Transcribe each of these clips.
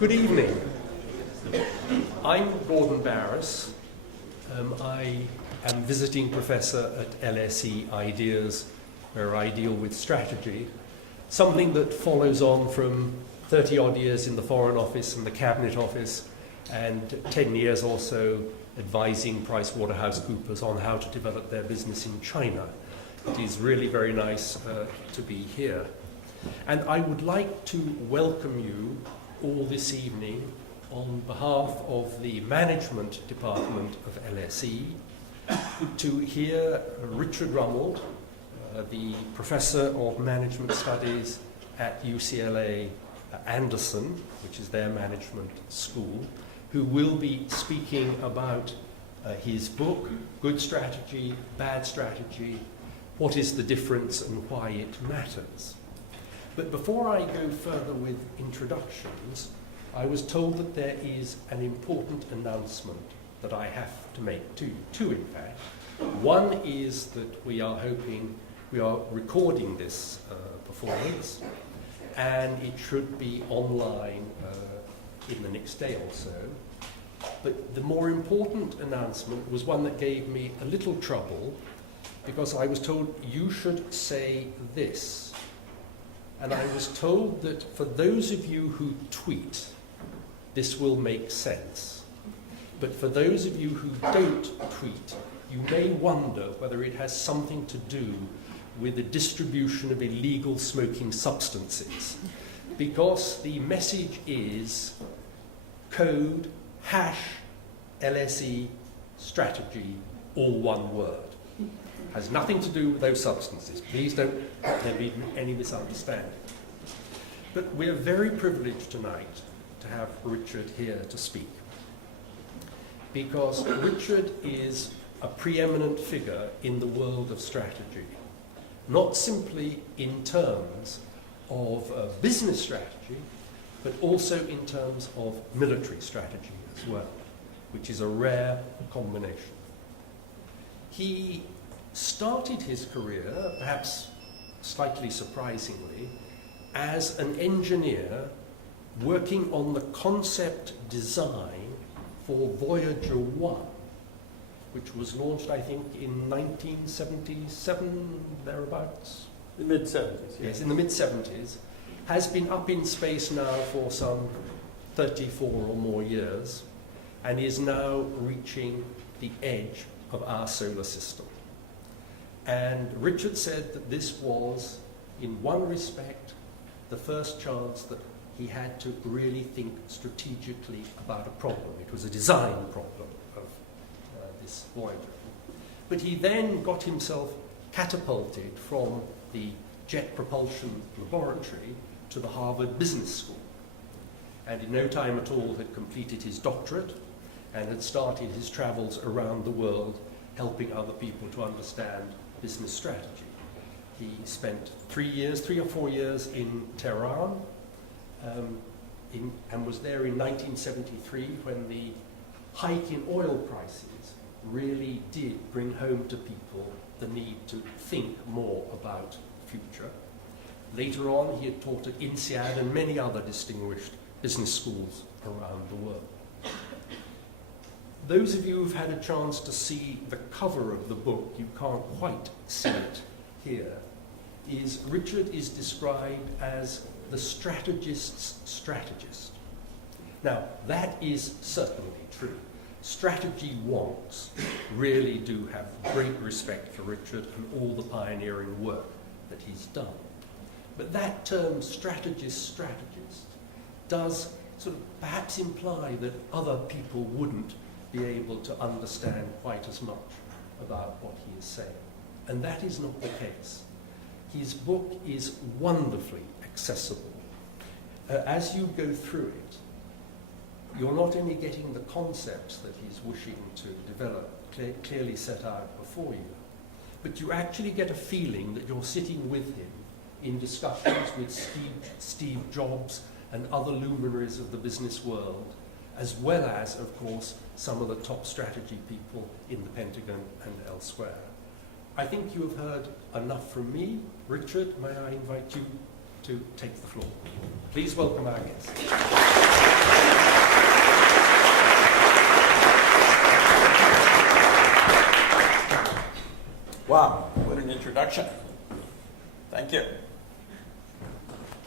Good evening. I'm Gordon Barris. I am visiting professor at LSE Ideas, where I deal with strategy, something that follows on from 30 odd years in the Foreign Office and the Cabinet Office, and 10 years or so advising PricewaterhouseCoopers on how to develop their business in China. It is really very nice to be here. And I would like to welcome you all this evening on behalf of the Management Department of LSE to hear Richard Rumald, the Professor of Management Studies at UCLA Anderson, which is their management school, who will be speaking about his book, Good Strategy, Bad Strategy, What is the Difference and Why It Matters. But before I go further with introductions, I was told that there is an important announcement that I have to make to you. Two, in fact. One is that we are recording this performance, and it should be online in the next day or so. But the more important announcement was one that gave me a little trouble, because I was told you should say this. And I was told that for those of you who tweet, this will make sense. But for those of you who don't tweet, you may wonder whether it has something to do with the distribution of illegal smoking substances. Because the message is code #LSE strategy, all one word. Has nothing to do with those substances. Please don't let there be any misunderstanding. But we're very privileged tonight to have Richard here to speak, because Richard is a preeminent figure in the world of strategy, not simply in terms of business strategy, but also in terms of military strategy as well, which is a rare combination. He started his career, perhaps slightly surprisingly, as an engineer working on the concept design for Voyager 1, which was launched, I think, in 1977, thereabouts? The mid-70s. Yes, in the mid-70s. Has been up in space now for some 34 or more years, and is now reaching the edge of our solar system. And Richard said that this was, in one respect, the first chance that he had to really think strategically about a problem. It was a design problem of this Voyager. But he then got himself catapulted from the Jet Propulsion Laboratory to the Harvard Business School. And in no time at all had completed his doctorate and had started his travels around the world helping other people to understand business strategy. He spent 3 or 4 years in Tehran and was there in 1973 when the hike in oil prices really did bring home to people the need to think more about the future. Later on, he had taught at INSEAD and many other distinguished business schools around the world. Those of you who've had a chance to see the cover of the book, you can't quite see it here, is Richard is described as the strategist's strategist. Now, that is certainly true. Strategy wonks really do have great respect for Richard and all the pioneering work that he's done. But that term strategist does sort of perhaps imply that other people wouldn't be able to understand quite as much about what he is saying. And that is not the case. His book is wonderfully accessible. As you go through it, you're not only getting the concepts that he's wishing to develop clearly set out before you, but you actually get a feeling that you're sitting with him in discussions with Steve Jobs and other luminaries of the business world, as well as, of course, some of the top strategy people in the Pentagon and elsewhere. I think you have heard enough from me. Richard, may I invite you to take the floor. Please welcome our guest. Wow, what an introduction. Thank you.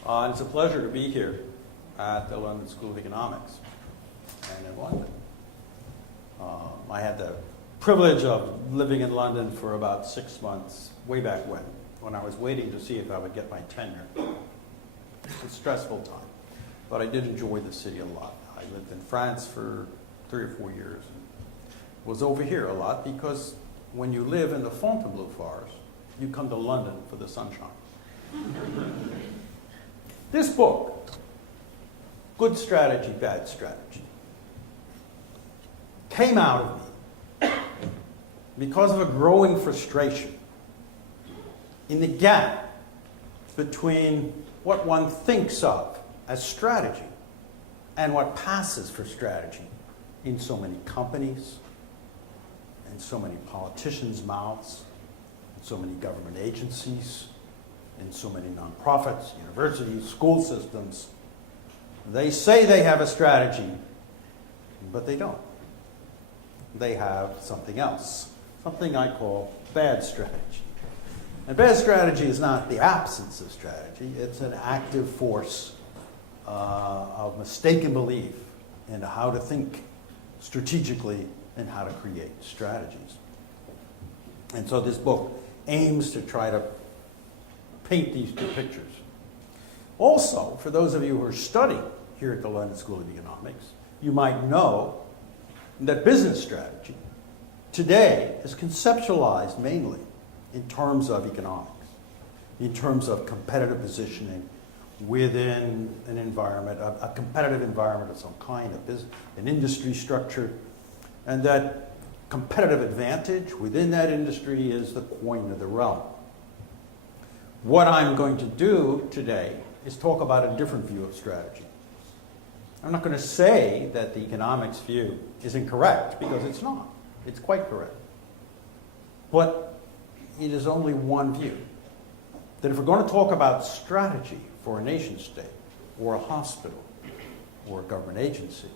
It's a pleasure to be here at the London School of Economics and in London. I had the privilege of living in London for about 6 months, way back when I was waiting to see if I would get my tenure. It was a stressful time, but I did enjoy the city a lot. I lived in France for 3 or 4 years and was over here a lot because when you live in the Fontainebleau forest, you come to London for the sunshine. This book, Good Strategy, Bad Strategy, came out of me because of a growing frustration in the gap between what one thinks of as strategy and what passes for strategy in so many companies, in so many politicians' mouths, in so many government agencies, in so many nonprofits, universities, school systems. They say they have a strategy, but they don't. They have something else, something I call bad strategy. And bad strategy is not the absence of strategy, it's an active force of mistaken belief into how to think strategically and how to create strategies. And so this book aims to try to paint these two pictures. Also, for those of you who are studying here at the London School of Economics, you might know that business strategy today is conceptualized mainly in terms of economics, in terms of competitive positioning within an environment, a competitive environment of some kind, an industry structure, and that competitive advantage within that industry is the coin of the realm. What I'm going to do today is talk about a different view of strategy. I'm not going to say that the economics view is incorrect, because it's not. It's quite correct. But it is only one view. That if we're going to talk about strategy for a nation state, or a hospital, or a government agency,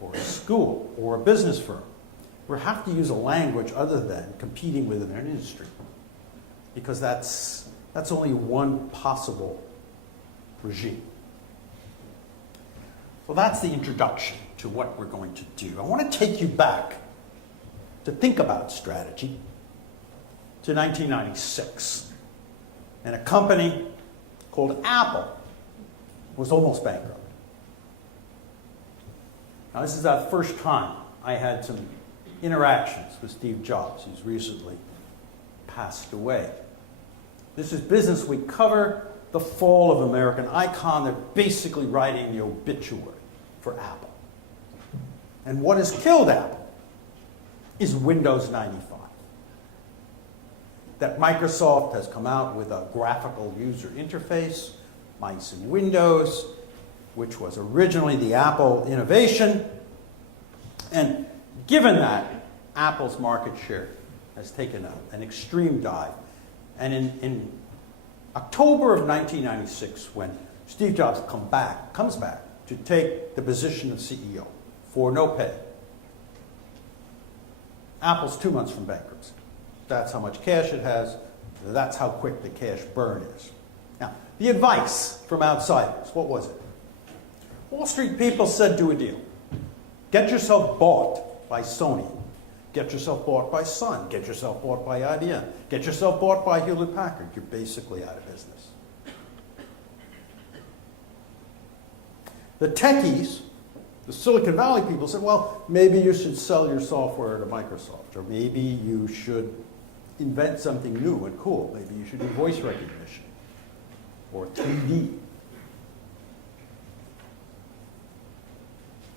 or a school, or a business firm, we have to use a language other than competing within an industry. Because that's only one possible regime. Well, that's the introduction to what we're going to do. I want to take you back to think about strategy to 1996. And a company called Apple was almost bankrupt. Now, this is the first time I had some interactions with Steve Jobs, who's recently passed away. This is Business Week cover, the fall of American icon. They're basically writing the obituary for Apple. And what has killed Apple is Windows 95. That Microsoft has come out with a graphical user interface, Mice and Windows, which was originally the Apple innovation. And given that, Apple's market share has taken an extreme dive. And in October of 1996, when Steve Jobs comes back to take the position of CEO for no pay, Apple's 2 months from bankruptcy. That's how much cash it has. That's how quick the cash burn is. Now, the advice from outsiders, what was it? Wall Street people said, do a deal. Get yourself bought by Sony. Get yourself bought by Sun. Get yourself bought by IBM. Get yourself bought by Hewlett-Packard. You're basically out of business. The techies, the Silicon Valley people said, well, maybe you should sell your software to Microsoft, or maybe you should invent something new and cool. Maybe you should do voice recognition or 3D.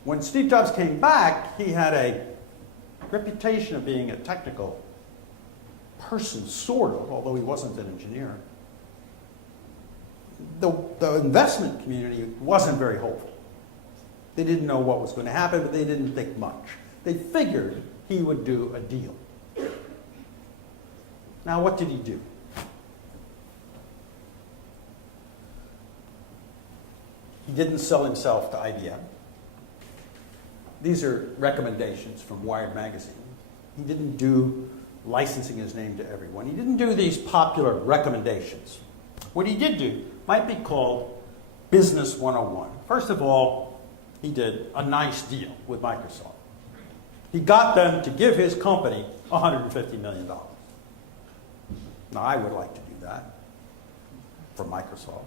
When Steve Jobs came back, he had a reputation of being a technical person, sort of, although he wasn't an engineer. The investment community wasn't very hopeful. They didn't know what was going to happen, but they didn't think much. They figured he would do a deal. Now, what did he do? didn't sell himself to IBM. These are recommendations from Wired Magazine. He didn't do licensing his name to everyone. He didn't do these popular recommendations. What he did do might be called Business 101. First of all, he did a nice deal with Microsoft. He got them to give his company $150 million. Now, I would like to do that for Microsoft.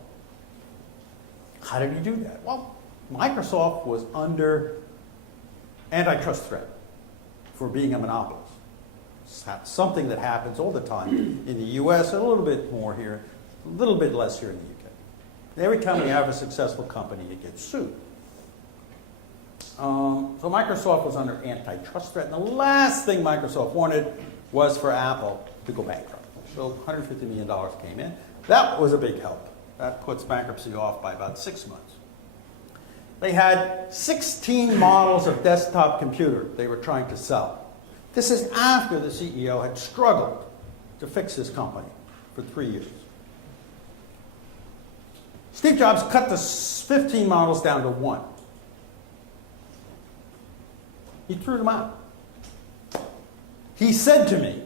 How did he do that? Well, Microsoft was under antitrust threat for being a monopolist. It's something that happens all the time in the US, a little bit more here, a little bit less here in the UK. Every time you have a successful company, it gets sued. So Microsoft was under antitrust threat, and the last thing Microsoft wanted was for Apple to go bankrupt. So $150 million came in. That was a big help. That puts bankruptcy off by about 6 months. They had 16 models of desktop computer they were trying to sell. This is after the CEO had struggled to fix his company for 3 years. Steve Jobs cut the 15 models down to 1. He threw them out. He said to me,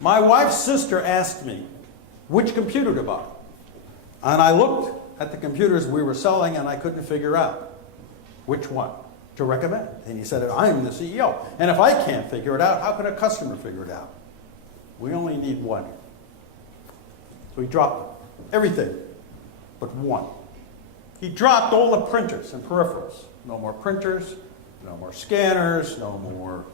my wife's sister asked me which computer to buy. And I looked at the computers we were selling and I couldn't figure out which one to recommend. And he said, I am the CEO. And if I can't figure it out, how can a customer figure it out? We only need one. So he dropped everything but one. He dropped all the printers and peripherals. No more printers, no more scanners, no more.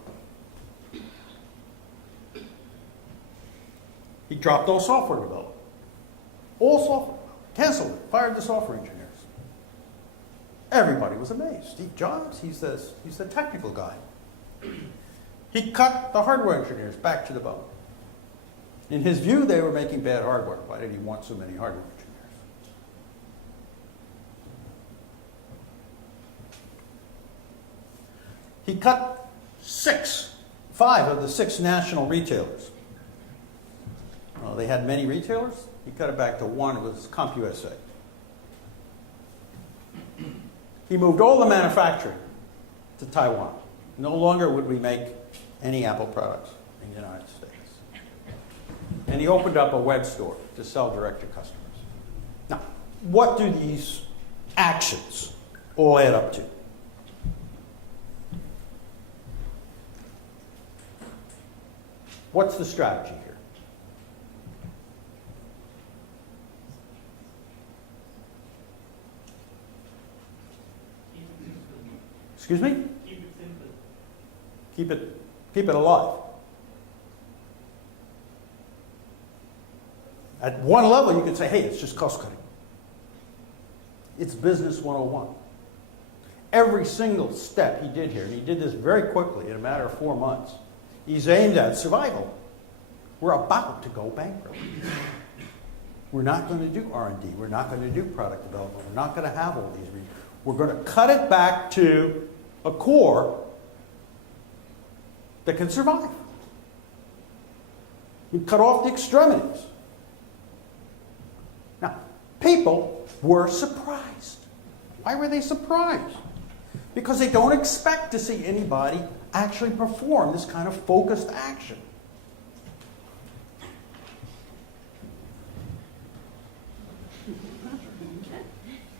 He dropped all software development. All software. Canceled it. Fired the software engineers. Everybody was amazed. Steve Jobs, he's the technical guy. He cut the hardware engineers back to the bone. In his view, they were making bad hardware. Why did he want so many hardware engineers? He cut 5 of the 6 national retailers. Well, they had many retailers. He cut it back to 1. It was CompUSA. He moved all the manufacturing to Taiwan. No longer would we make any Apple products in the United States. And he opened up a web store to sell direct to customers. Now, what do these actions all add up to? What's the strategy here? Excuse me? Keep it simple. Keep it alive. At one level, you could say, hey, it's just cost cutting. It's business 101. Every single step he did here, and he did this very quickly in a matter of 4 months, he's aimed at survival. We're about to go bankrupt. We're not going to do R&D. We're not going to do product development. We're not going to have all these. We're going to cut it back to a core that can survive. You cut off the extremities. Now, people were surprised. Why were they surprised? Because they don't expect to see anybody actually perform this kind of focused action.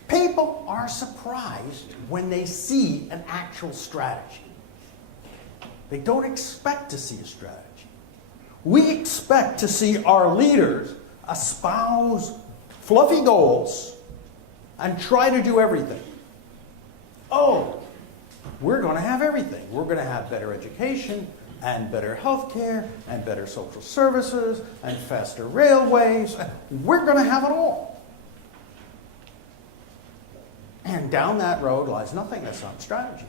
People are surprised when they see an actual strategy. They don't expect to see a strategy. We expect to see our leaders espouse fluffy goals and try to do everything. Oh, we're going to have everything. We're going to have better education and better health care and better social services and faster railways. We're going to have it all. And down that road lies nothing. That's not strategy.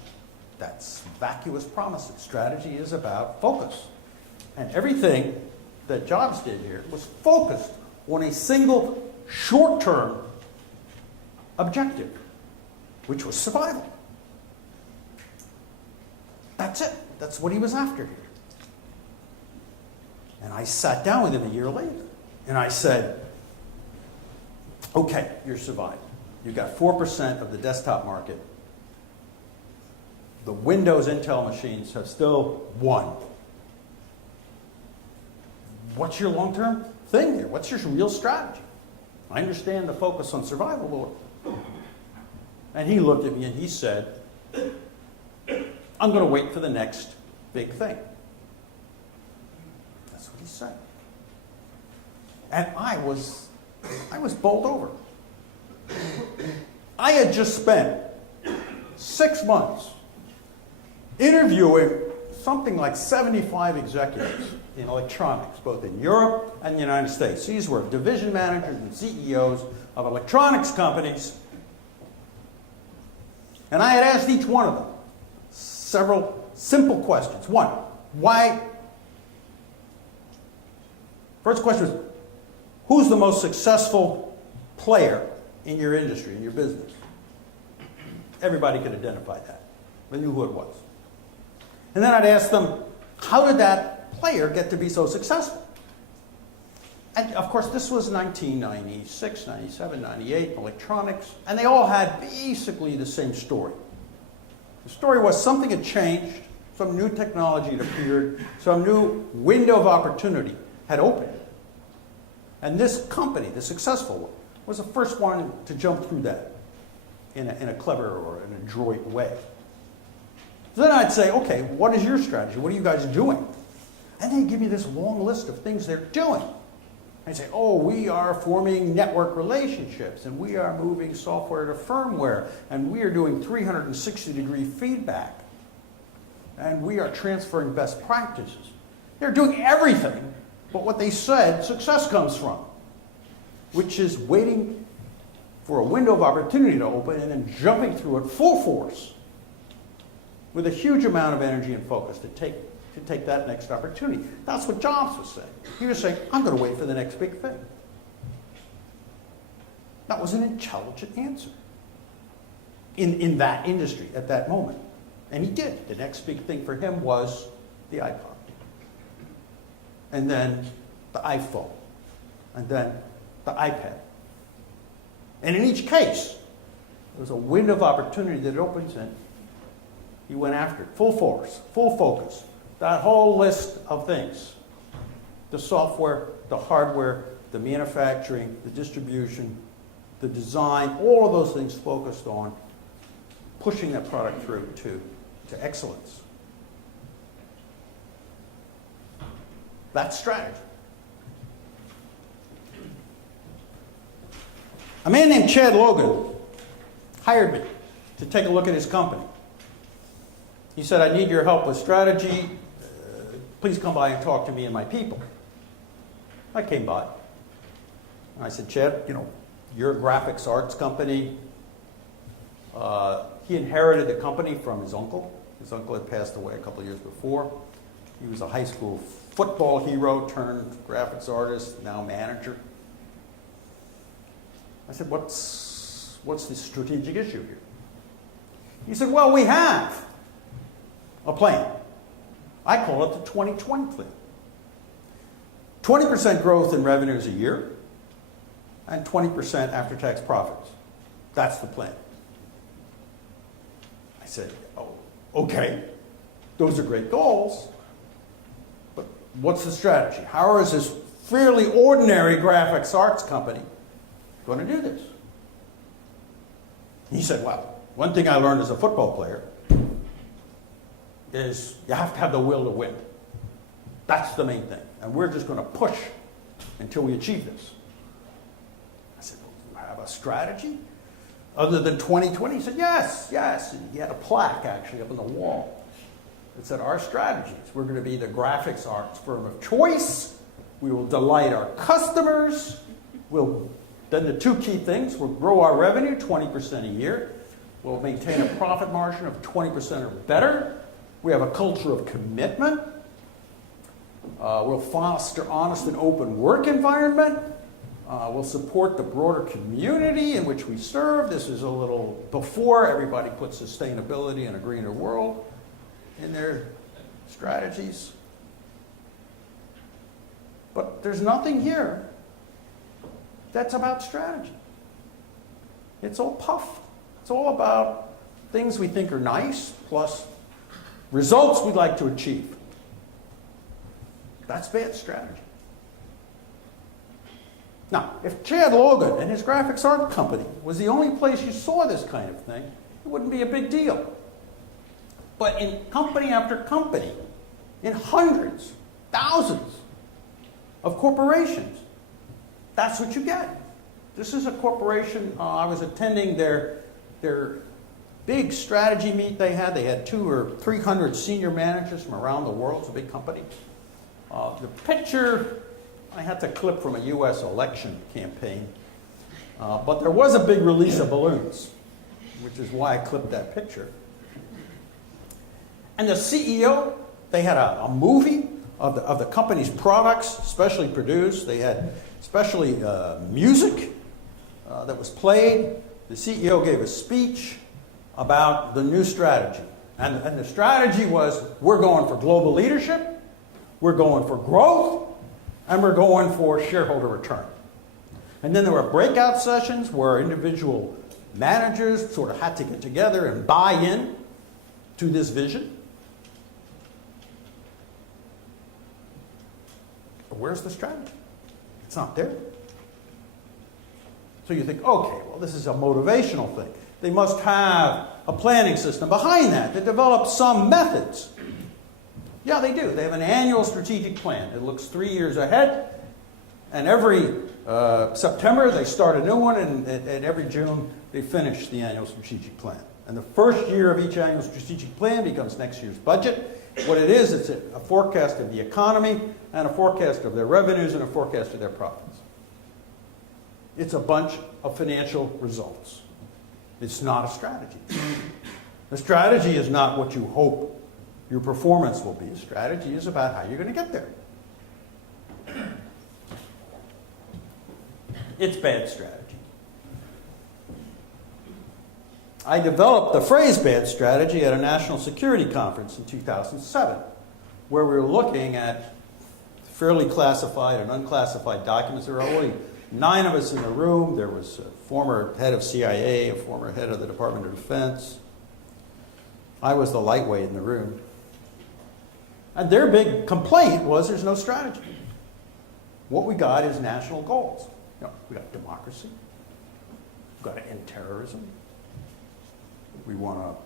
That's vacuous promises. Strategy is about focus. And everything that Jobs did here was focused on a single short-term objective, which was survival. That's it. That's what he was after here. And I sat down with him a year later, and I said, Okay, you're surviving. You've got 4% of the desktop market. The Windows Intel machines have still won. What's your long-term thing here? What's your real strategy? I understand the focus on survival, Lord. And he looked at me and he said, I'm going to wait for the next big thing. That's what he said. And I was bowled over. I had just spent 6 months interviewing something like 75 executives in electronics, both in Europe and the United States. These were division managers and CEOs of electronics companies. And I had asked each one of them several simple questions. One, why? First question was, who's the most successful player in your industry, in your business? Everybody could identify that. They knew who it was. And then I'd ask them, how did that player get to be so successful? And of course, this was 1996, 97, 98, electronics, and they all had basically the same story. The story was something had changed, some new technology had appeared, some new window of opportunity had opened. And this company, the successful one, was the first one to jump through that in a clever or an adroit way. So then I'd say, okay, what is your strategy? What are you guys doing? And they'd give me this long list of things they're doing. I'd say, oh, we are forming network relationships, and we are moving software to firmware, and we are doing 360-degree feedback, and we are transferring best practices. They're doing everything but what they said success comes from, which is waiting for a window of opportunity to open and then jumping through it full force with a huge amount of energy and focus to take that next opportunity. That's what Jobs was saying. He was saying, I'm going to wait for the next big thing. That was an intelligent answer in that industry at that moment. And he did. The next big thing for him was the iPod. And then the iPhone. And then the iPad. And in each case, there was a window of opportunity that opens and he went after it. Full force, full focus. That whole list of things. The software, the hardware, the manufacturing, the distribution, the design, all of those things focused on pushing that product through to excellence. That's strategy. A man named Chad Logan hired me to take a look at his company. He said, I need your help with strategy. Please come by and talk to me and my people. I came by. I said, Chad, you're a graphics arts company. He inherited the company from his uncle. His uncle had passed away a couple of years before. He was a high school football hero turned graphics artist, now manager. I said, what's the strategic issue here? He said, well, we have a plan. I call it the 2020 plan. 20% growth in revenues a year and 20% after-tax profits. That's the plan. I said, oh, okay, those are great goals, but what's the strategy? How is this fairly ordinary graphics arts company going to do this? He said, well, one thing I learned as a football player is you have to have the will to win. That's the main thing. And we're just going to push until we achieve this. I said, well, do you have a strategy other than 2020? He said, yes. And he had a plaque actually up on the wall that said, our strategies, we're going to be the graphics arts firm of choice. We will delight our customers. Then the two key things, we'll grow our revenue 20% a year. We'll maintain a profit margin of 20% or better. We have a culture of commitment. We'll foster honest and open work environment. We'll support the broader community in which we serve. This is a little before everybody puts sustainability and a greener world in their strategies. But there's nothing here that's about strategy. It's all puff. It's all about things we think are nice plus results we'd like to achieve. That's bad strategy. Now, if Chad Logan and his graphics art company was the only place you saw this kind of thing, it wouldn't be a big deal. But in company after company, in hundreds, thousands of corporations, that's what you get. This is a corporation, I was attending their big strategy meet they had. They had 200 or 300 senior managers from around the world. It's a big company. The picture, I had to clip from a U.S. election campaign. But there was a big release of balloons, which is why I clipped that picture. And the CEO, they had a movie of the company's products, specially produced. They had specially music that was played. The CEO gave a speech about the new strategy. And the strategy was, we're going for global leadership, we're going for growth, and we're going for shareholder return. And then there were breakout sessions where individual managers sort of had to get together and buy in to this vision. But where's the strategy? It's not there. So you think, okay, well, this is a motivational thing. They must have a planning system behind that to develop some methods. Yeah, they do. They have an annual strategic plan. It looks 3 years ahead. And every September, they start a new one. And every June, they finish the annual strategic plan. And the first year of each annual strategic plan becomes next year's budget. What it is, it's a forecast of the economy and a forecast of their revenues and a forecast of their profits. It's a bunch of financial results. It's not a strategy. A strategy is not what you hope your performance will be. A strategy is about how you're going to get there. It's bad strategy. I developed the phrase bad strategy at a national security conference in 2007, where we were looking at fairly classified and unclassified documents. There were only 9 of us in the room. There was a former head of CIA, a former head of the Department of Defense. I was the lightweight in the room. And their big complaint was there's no strategy. What we got is national goals. We got democracy. We've got to end terrorism. We want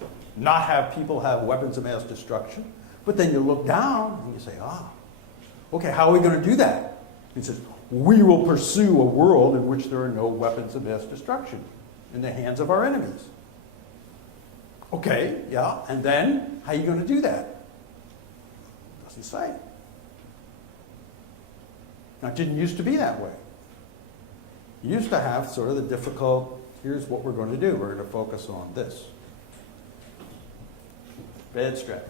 to not have people have weapons of mass destruction. But then you look down and you say, okay, how are we going to do that? He says, we will pursue a world in which there are no weapons of mass destruction in the hands of our enemies. Okay, yeah, and then how are you going to do that? Doesn't say. Now, it didn't used to be that way. You used to have sort of the difficult, here's what we're going to do. We're going to focus on this. Bad strategy.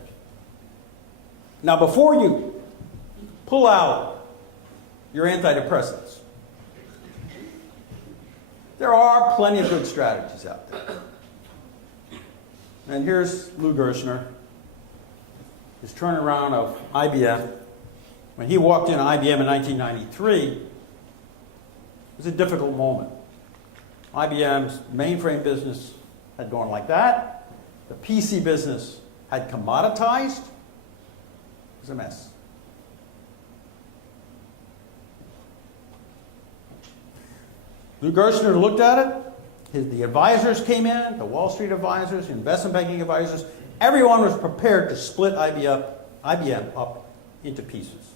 Now, before you pull out your antidepressants, there are plenty of good strategies out there. And here's Lou Gerstner, his turnaround of IBM. When he walked into IBM in 1993, it was a difficult moment. IBM's mainframe business had gone like that. The PC business had commoditized. It was a mess. Lou Gerstner looked at it. The advisors came in, the Wall Street advisors, the investment banking advisors. Everyone was prepared to split IBM up into pieces.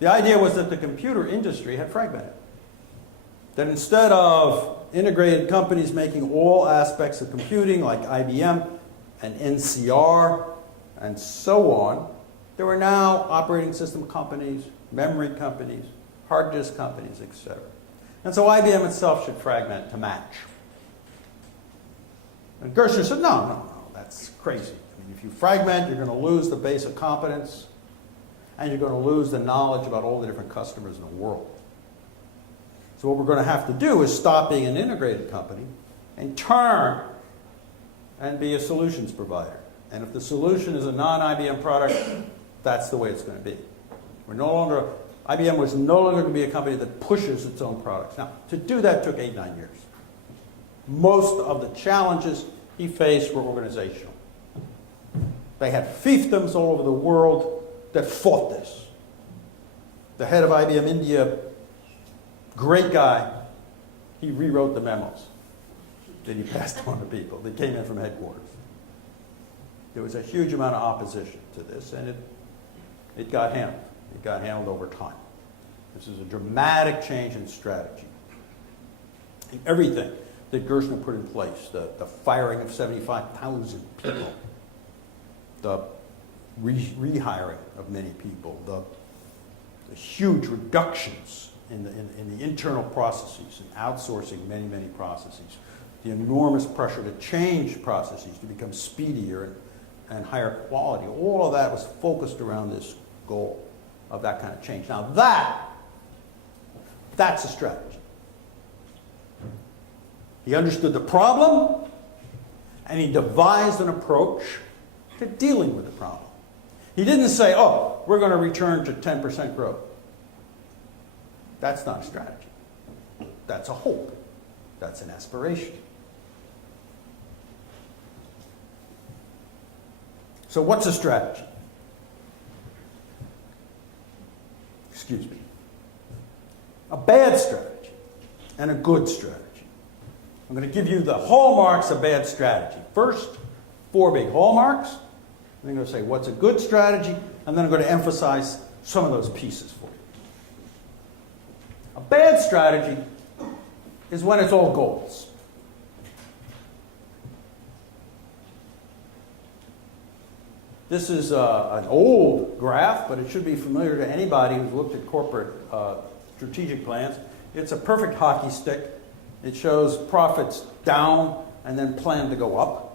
The idea was that the computer industry had fragmented. That instead of integrated companies making all aspects of computing like IBM and NCR and so on, there were now operating system companies, memory companies, hard disk companies, etc. And so IBM itself should fragment to match. And Gerstner said, no, that's crazy. I mean, if you fragment, you're going to lose the base of competence, and you're going to lose the knowledge about all the different customers in the world. So what we're going to have to do is stop being an integrated company and turn and be a solutions provider. And if the solution is a non-IBM product, that's the way it's going to be. We're no longer IBM was no longer going to be a company that pushes its own products. Now, to do that took 8-9 years. Most of the challenges he faced were organizational. They had fiefdoms all over the world that fought this. The head of IBM India, great guy, he rewrote the memos that he passed on to people that came in from headquarters. There was a huge amount of opposition to this, and it got handled. It got handled over time. This is a dramatic change in strategy. And everything that Gerstner put in place, the firing of 75,000 people, the rehiring of many people, the huge reductions in the internal processes and outsourcing many, many processes, the enormous pressure to change processes to become speedier and higher quality, all of that was focused around this goal of that kind of change. Now that's a strategy. He understood the problem, and he devised an approach to dealing with the problem. He didn't say, oh, we're going to return to 10% growth. That's not a strategy. That's a hope. That's an aspiration. So what's a strategy? Excuse me. A bad strategy and a good strategy. I'm going to give you the hallmarks of bad strategy. First, 4 big hallmarks. I'm going to say what's a good strategy, and then I'm going to emphasize some of those pieces for you. A bad strategy is when it's all goals. This is an old graph, but it should be familiar to anybody who's looked at corporate strategic plans. It's a perfect hockey stick. It shows profits down and then plan to go up.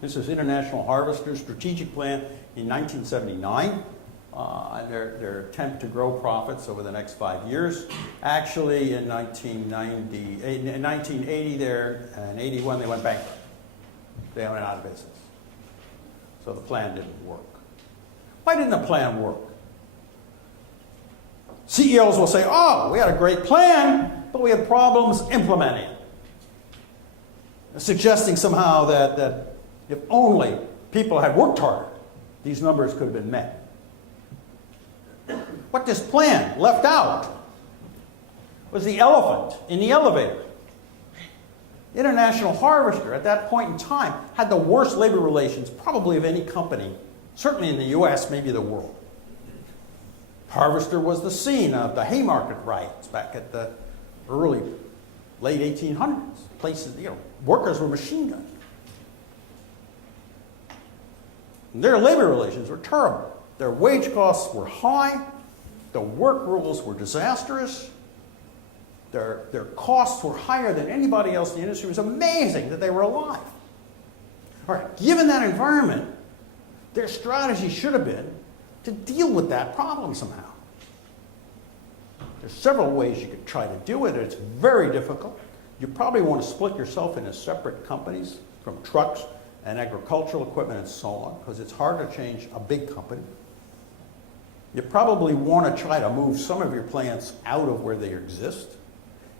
This is International Harvester's strategic plan in 1979. Their attempt to grow profits over the next 5 years. Actually, in 1980 there, and 81 they went bankrupt. They went out of business. So the plan didn't work. Why didn't the plan work? CEOs will say, oh, we had a great plan, but we had problems implementing it. Suggesting somehow that if only people had worked harder, these numbers could have been met. What this plan left out was the elephant in the elevator. International Harvester, at that point in time, had the worst labor relations probably of any company, certainly in the US, maybe the world. Harvester was the scene of the Haymarket riots back at the late 1800s. Places, workers were machine gunned. And their labor relations were terrible. Their wage costs were high. The work rules were disastrous. Their costs were higher than anybody else in the industry. It was amazing that they were alive. All right, given that environment, their strategy should have been to deal with that problem somehow. There's several ways you could try to do it. It's very difficult. You probably want to split yourself into separate companies from trucks and agricultural equipment and so on, because it's hard to change a big company. You probably want to try to move some of your plants out of where they exist.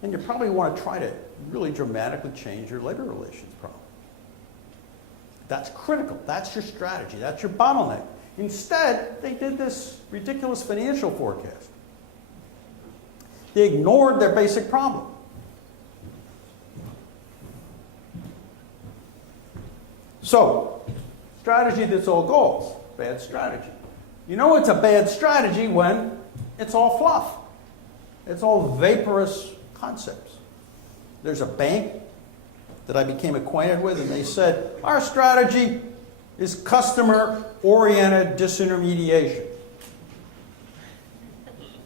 And you probably want to try to really dramatically change your labor relations problem. That's critical. That's your strategy. That's your bottleneck. Instead, they did this ridiculous financial forecast. They ignored their basic problem. So, strategy that's all goals. Bad strategy. You know it's a bad strategy when it's all fluff. It's all vaporous concepts. There's a bank that I became acquainted with, and they said, our strategy is customer-oriented disintermediation.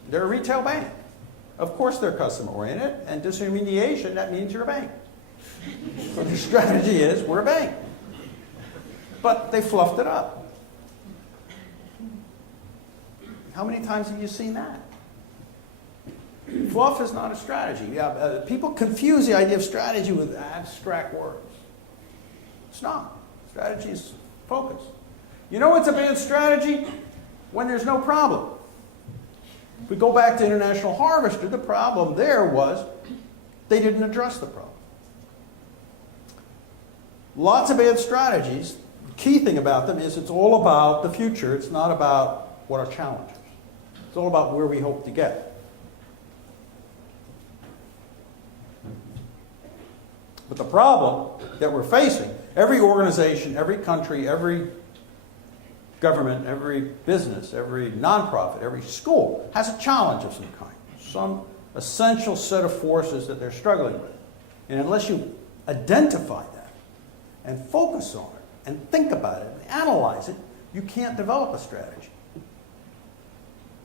They're a retail bank. Of course they're customer-oriented, and disintermediation, that means you're a bank. So the strategy is, we're a bank. But they fluffed it up. How many times have you seen that? Fluff is not a strategy. People confuse the idea of strategy with abstract words. It's not. Strategy is focus. You know what's a bad strategy? When there's no problem. If we go back to International Harvester, the problem there was they didn't address the problem. Lots of bad strategies. The key thing about them is it's all about the future. It's not about what our challenges. It's all about where we hope to get. But the problem that we're facing, every organization, every country, every government, every business, every nonprofit, every school has a challenge of some kind, some essential set of forces that they're struggling with. And unless you identify that and focus on it and think about it and analyze it, you can't develop a strategy.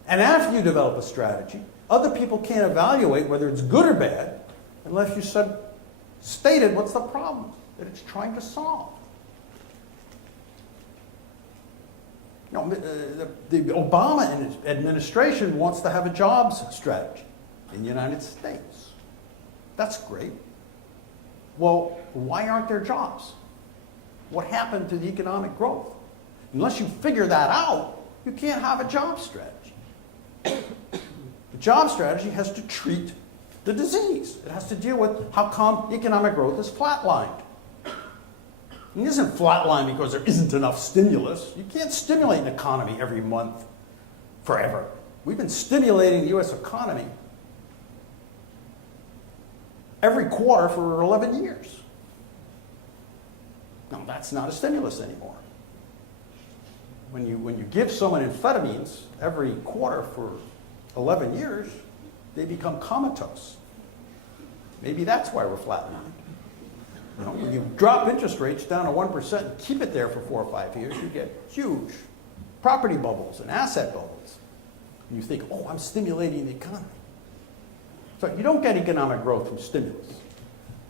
And after you develop a strategy, other people can't evaluate whether it's good or bad unless you stated what's the problem that it's trying to solve. You know, the Obama administration wants to have a jobs strategy in the United States. That's great. Well, why aren't there jobs? What happened to the economic growth? Unless you figure that out, you can't have a job strategy. The job strategy has to treat the disease. It has to deal with how come economic growth is flatlined. It isn't flatlined because there isn't enough stimulus. You can't stimulate an economy every month forever. We've been stimulating the U.S. economy every quarter for 11 years. No, that's not a stimulus anymore. When you give someone amphetamines every quarter for 11 years, they become comatose. Maybe that's why we're flatlining. You know, when you drop interest rates down to 1% and keep it there for 4 or 5 years, you get huge property bubbles and asset bubbles. And you think, oh, I'm stimulating the economy. So you don't get economic growth from stimulus.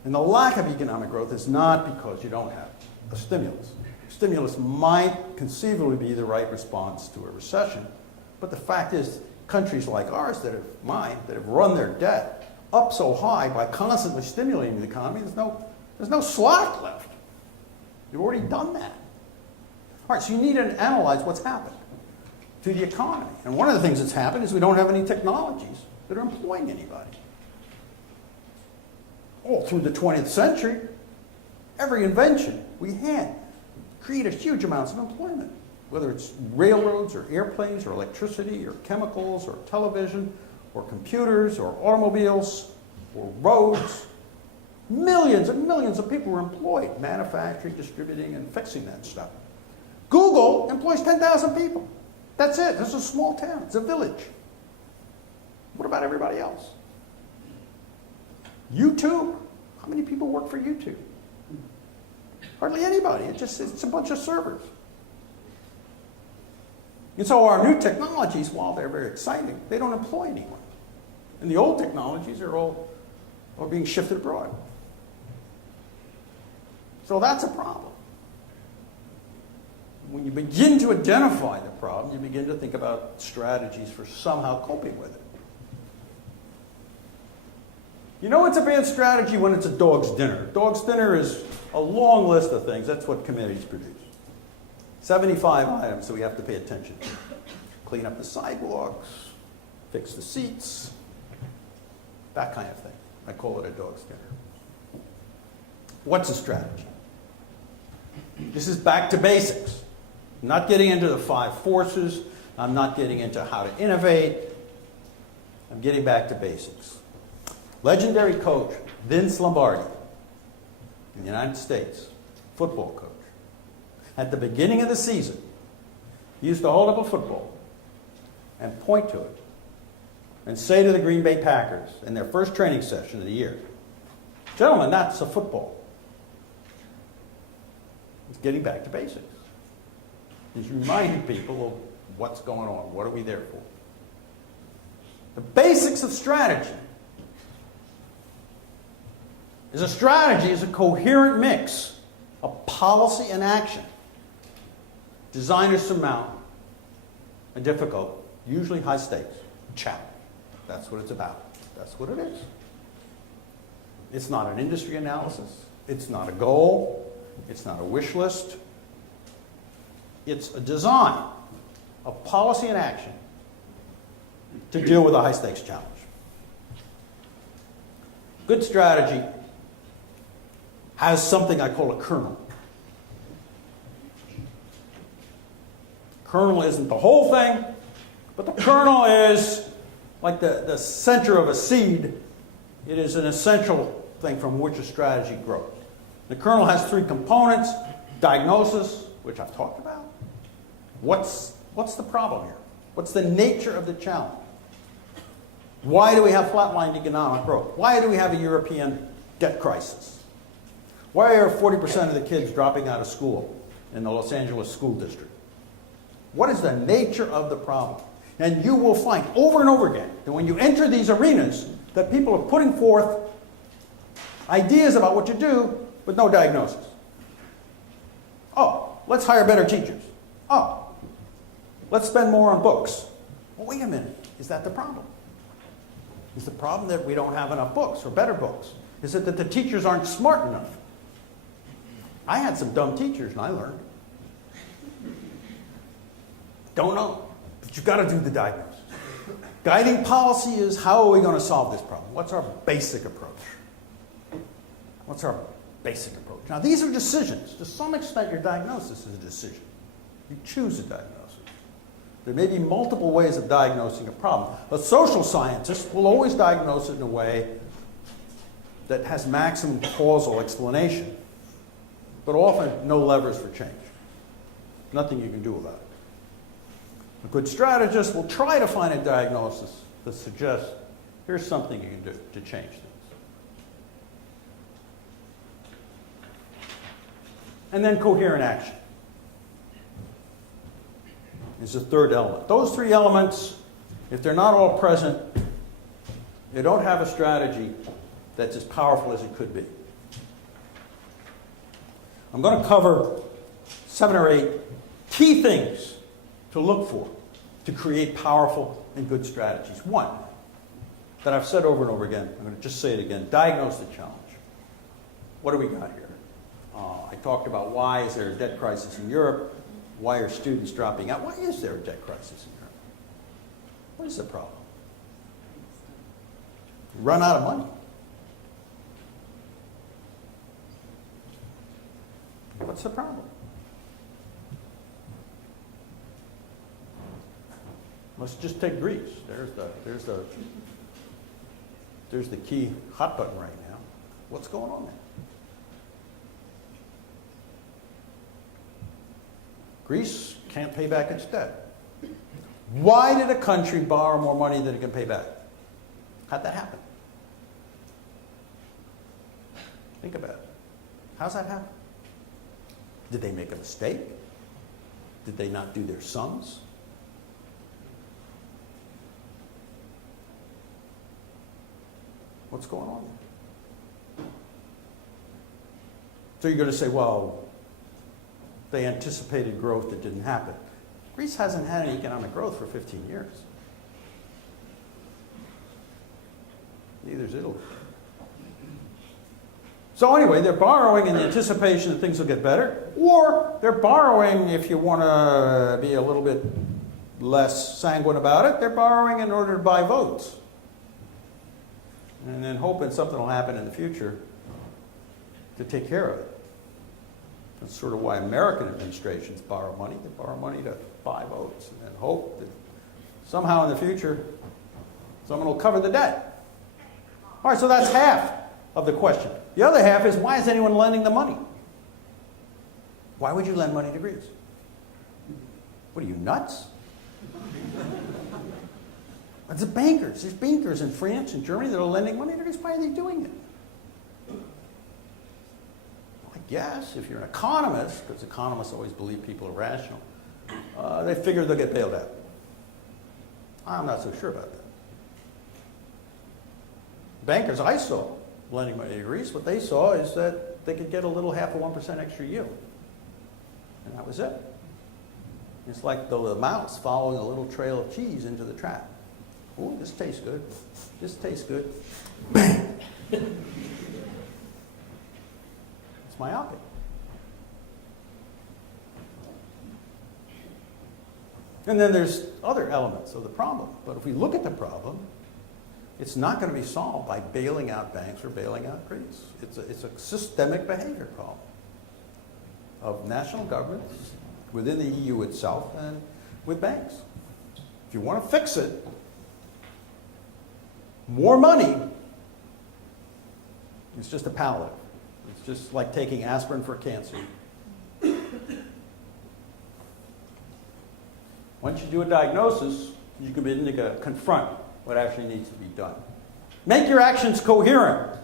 And the lack of economic growth is not because you don't have a stimulus. Stimulus might conceivably be the right response to a recession, but the fact is, countries like ours that have run their debt up so high by constantly stimulating the economy, there's no slack left. You've already done that. All right, so you need to analyze what's happened to the economy. And one of the things that's happened is we don't have any technologies that are employing anybody. All through the 20th century, every invention we had created huge amounts of employment, whether it's railroads or airplanes or electricity or chemicals or television or computers or automobiles or roads. Millions and millions of people were employed, manufacturing, distributing, and fixing that stuff. Google employs 10,000 people. That's it. It's a small town. It's a village. What about everybody else? YouTube. How many people work for YouTube? Hardly anybody. It's a bunch of servers. And so our new technologies, while they're very exciting, they don't employ anyone. And the old technologies are being shifted abroad. So that's a problem. When you begin to identify the problem, you begin to think about strategies for somehow coping with it. You know it's a bad strategy when it's a dog's dinner. Dog's dinner is a long list of things. That's what committees produce. 75 items that we have to pay attention to. Clean up the sidewalks, fix the seats, that kind of thing. I call it a dog's dinner. What's a strategy? This is back to basics. I'm not getting into the 5 forces. I'm not getting into how to innovate. I'm getting back to basics. Legendary coach Vince Lombardi in the United States, football coach. At the beginning of the season, he used to hold up a football and point to it and say to the Green Bay Packers in their first training session of the year, "Gentlemen, that's a football." It's getting back to basics. He's reminding people of what's going on. What are we there for? The basics of strategy is a coherent mix of policy and action designed to surmount a difficult, usually high stakes, challenge. That's what it's about. That's what it is. It's not an industry analysis. It's not a goal. It's not a wish list. It's a design of policy and action to deal with a high-stakes challenge. Good strategy has something I call a kernel. Kernel isn't the whole thing, but the kernel is like the center of a seed. It is an essential thing from which a strategy grows. The kernel has three components: diagnosis, which I've talked about. What's the problem here? What's the nature of the challenge? Why do we have flatlined economic growth? Why do we have a European debt crisis? Why are 40% of the kids dropping out of school in the Los Angeles school district? What is the nature of the problem? And you will find over and over again that when you enter these arenas, that people are putting forth ideas about what to do with no diagnosis. Oh, let's hire better teachers. Oh, let's spend more on books. Well, wait a minute. Is that the problem? Is the problem that we don't have enough books or better books? Is it that the teachers aren't smart enough? I had some dumb teachers and I learned. Don't know. But you've got to do the diagnosis. Guiding policy is, how are we going to solve this problem? What's our basic approach? What's our basic approach? Now, these are decisions. To some extent, your diagnosis is a decision. You choose a diagnosis. There may be multiple ways of diagnosing a problem. A social scientist will always diagnose it in a way that has maximum causal explanation, but often no levers for change. Nothing you can do about it. A good strategist will try to find a diagnosis that suggests, here's something you can do to change things. And then coherent action is the third element. Those three elements, if they're not all present, you don't have a strategy that's as powerful as it could be. I'm going to cover 7 or 8 key things to look for to create powerful and good strategies. One, that I've said over and over again, I'm going to just say it again: diagnose the challenge. What do we got here? I talked about why is there a debt crisis in Europe? Why are students dropping out? Why is there a debt crisis in Europe? What is the problem? Run out of money. What's the problem? Let's just take Greece. There's the key hot button right now. What's going on there? Greece can't pay back its debt. Why did a country borrow more money than it can pay back? How'd that happen? Think about it. How's that happen? Did they make a mistake? Did they not do their sums? What's going on there? So you're going to say, well, they anticipated growth that didn't happen. Greece hasn't had any economic growth for 15 years. Neither is Italy. So anyway, they're borrowing in the anticipation that things will get better, or they're borrowing, if you want to be a little bit less sanguine about it, they're borrowing in order to buy votes. And then hoping something will happen in the future to take care of it. That's sort of why American administrations borrow money. They borrow money to buy votes and then hope that somehow in the future someone will cover the debt. All right, so that's half of the question. The other half is, why is anyone lending the money? Why would you lend money to Greece? What are you, nuts? It's the bankers. There's bankers in France and Germany that are lending money to Greece. Why are they doing it? Yes, if you're an economist, because economists always believe people are rational, they figure they'll get bailed out. I'm not so sure about that. Bankers I saw lending money to Greece, what they saw is that they could get a little 0.5% extra yield. And that was it. It's like the mouse following a little trail of cheese into the trap. Oh, this tastes good. This tastes good. Bang! Myopic. And then there's other elements of the problem. But if we look at the problem, it's not going to be solved by bailing out banks or bailing out Greece. It's a systemic behavior problem of national governments within the EU itself and with banks. If you want to fix it, more money is just a palliative. It's just like taking aspirin for cancer. Once you do a diagnosis, you can begin to confront what actually needs to be done. Make your actions coherent.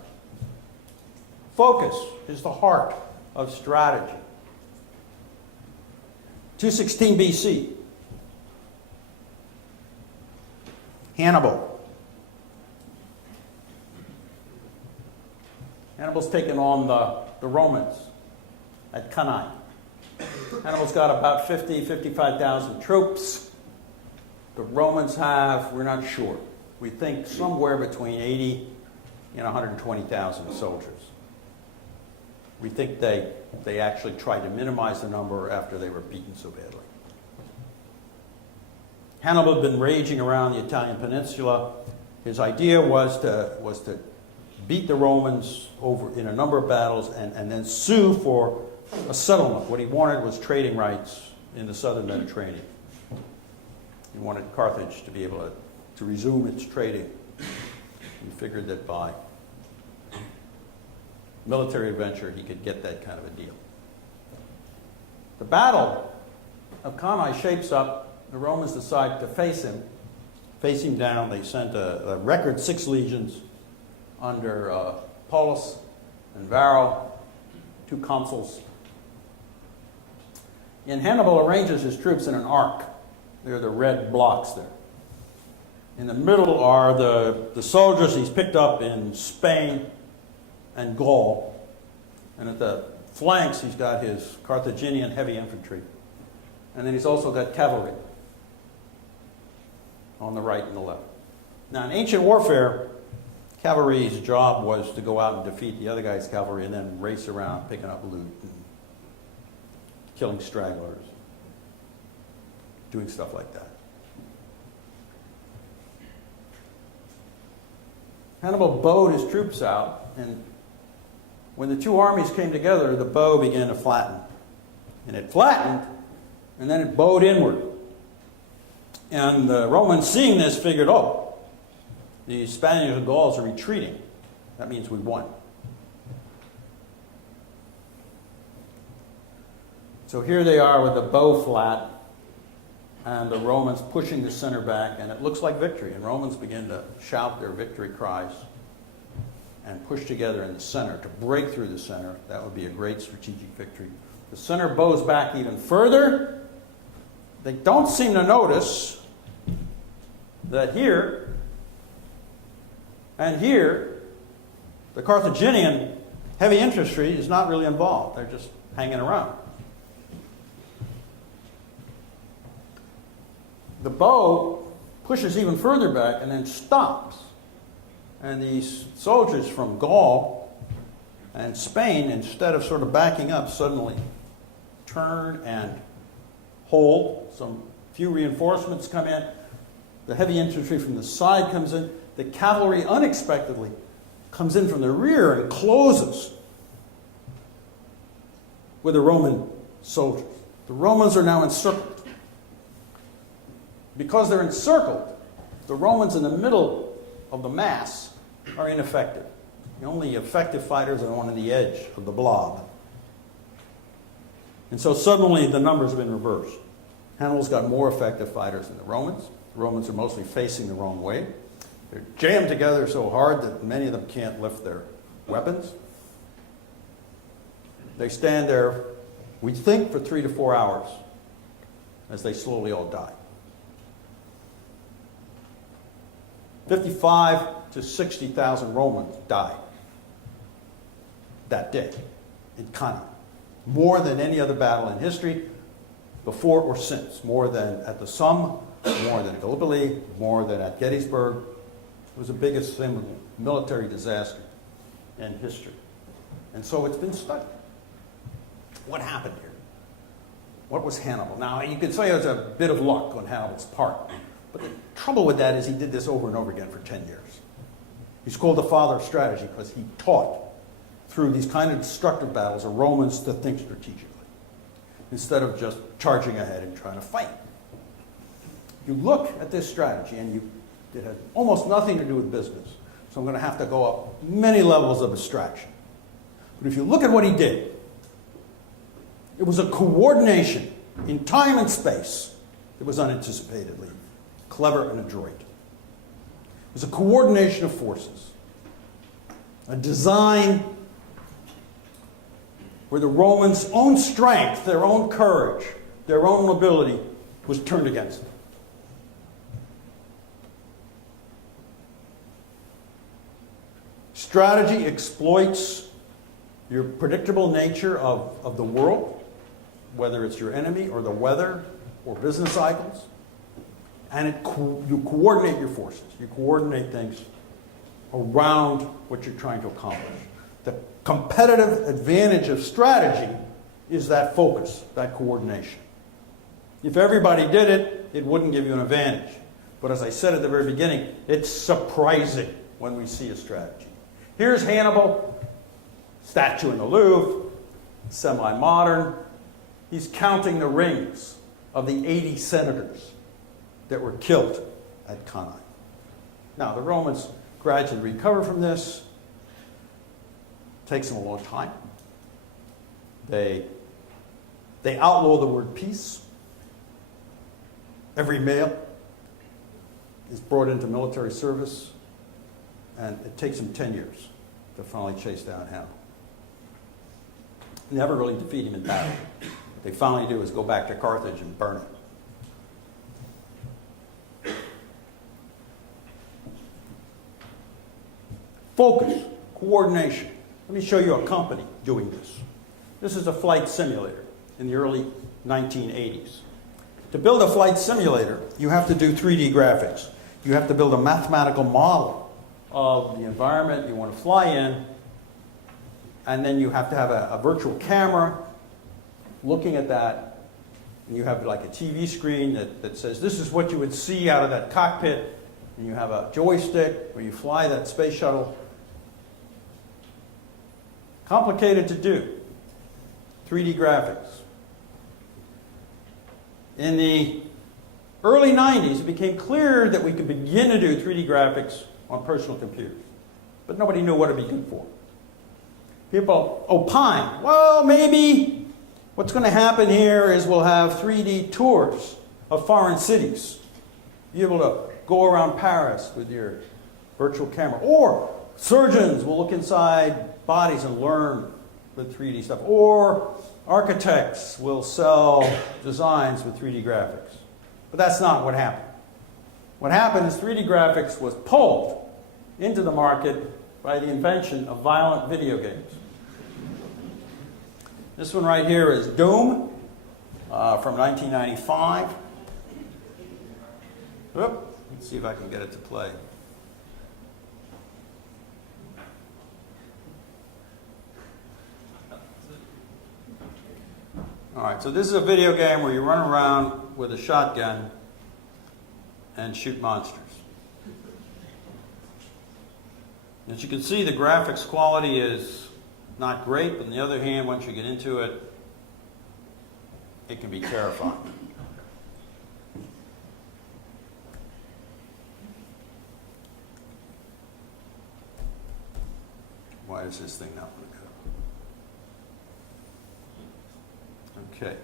Focus is the heart of strategy. 216 BC. Hannibal. Hannibal's taken on the Romans at Cannae. Hannibal's got about 55,000 troops. The Romans have, we're not sure. We think somewhere between 80 and 120,000 soldiers. We think they actually tried to minimize the number after they were beaten so badly. Hannibal had been raging around the Italian peninsula. His idea was to beat the Romans over in a number of battles and then sue for a settlement. What he wanted was trading rights in the southern Mediterranean. He wanted Carthage to be able to resume its trading. He figured that by military adventure he could get that kind of a deal. The Battle of Cannae shapes up. The Romans decide to face him down. They sent a record 6 legions under Paulus and Varro, 2 consuls. And Hannibal arranges his troops in an arc. They're the red blocks there. In the middle are the soldiers he's picked up in Spain and Gaul. And at the flanks, he's got his Carthaginian heavy infantry. And then he's also got cavalry on the right and the left. Now, in ancient warfare, cavalry's job was to go out and defeat the other guy's cavalry and then race around picking up loot and killing stragglers, doing stuff like that. Hannibal bowed his troops out, and when the 2 armies came together, the bow began to flatten. And it flattened, and then it bowed inward. And the Romans, seeing this, figured, oh, the Spaniards and Gauls are retreating. That means we won. So here they are with the bow flat, and the Romans pushing the center back, and it looks like victory. And Romans begin to shout their victory cries and push together in the center to break through the center. That would be a great strategic victory. The center bows back even further. They don't seem to notice that here and here, the Carthaginian heavy infantry is not really involved. They're just hanging around. The bow pushes even further back and then stops. And these soldiers from Gaul and Spain, instead of sort of backing up, suddenly turn and hold. Some few reinforcements come in. The heavy infantry from the side comes in. The cavalry unexpectedly comes in from the rear and closes with the Roman soldiers. The Romans are now encircled. Because they're encircled, the Romans in the middle of the mass are ineffective. The only effective fighters are on the edge of the blob. And so suddenly the numbers have been reversed. Hannibal's got more effective fighters than the Romans. The Romans are mostly facing the wrong way. They're jammed together so hard that many of them can't lift their weapons. They stand there, we think, for 3 to 4 hours as they slowly all die. 55 to 60,000 Romans died that day in Cannae. More than any other battle in history, before or since. More than at the Somme, more than at Gallipoli, more than at Gettysburg. It was the biggest military disaster in history. And so it's been studied. What happened here? What was Hannibal? Now, you could say it was a bit of luck on Hannibal's part. But the trouble with that is he did this over and over again for 10 years. He's called the father of strategy because he taught through these kind of destructive battles the Romans to think strategically instead of just charging ahead and trying to fight. You look at this strategy and it has almost nothing to do with business. So I'm going to have to go up many levels of abstraction. But if you look at what he did, it was a coordination in time and space that was unanticipatedly clever and adroit. It was a coordination of forces, a design where the Romans' own strength, their own courage, their own ability was turned against them. Strategy exploits your predictable nature of the world, whether it's your enemy or the weather or business cycles, and you coordinate your forces. You coordinate things around what you're trying to accomplish. The competitive advantage of strategy is that focus, that coordination. If everybody did it, it wouldn't give you an advantage. But as I said at the very beginning, it's surprising when we see a strategy. Here's Hannibal, statue in the Louvre, semi-modern. He's counting the rings of the 80 senators that were killed at Cannae. Now, the Romans gradually recover from this. It takes them a long time. They outlaw the word peace. Every male is brought into military service, and it takes them 10 years to finally chase down Hannibal. Never really defeat him in battle. What they finally do is go back to Carthage and burn it. Focus, coordination. Let me show you a company doing this. This is a flight simulator in the early 1980s. To build a flight simulator, you have to do 3D graphics. You have to build a mathematical model of the environment you want to fly in, and then you have to have a virtual camera looking at that, and you have like a TV screen that says this is what you would see out of that cockpit, and you have a joystick where you fly that space shuttle. Complicated to do. 3D graphics. In the early 90s, it became clear that we could begin to do 3D graphics on personal computers. But nobody knew what it'd be good for. People opine, well, maybe what's going to happen here is we'll have 3D tours of foreign cities. You'll be able to go around Paris with your virtual camera. Or surgeons will look inside bodies and learn with 3D stuff. Or architects will sell designs with 3D graphics. But that's not what happened. What happened is 3D graphics was pulled into the market by the invention of violent video games. This one right here is Doom from 1995. Oop, let's see if I can get it to play. All right, so this is a video game where you run around with a shotgun and shoot monsters. As you can see, the graphics quality is not great, but on the other hand, once you get into it, it can be terrifying. Why is this thing not going to go? Okay.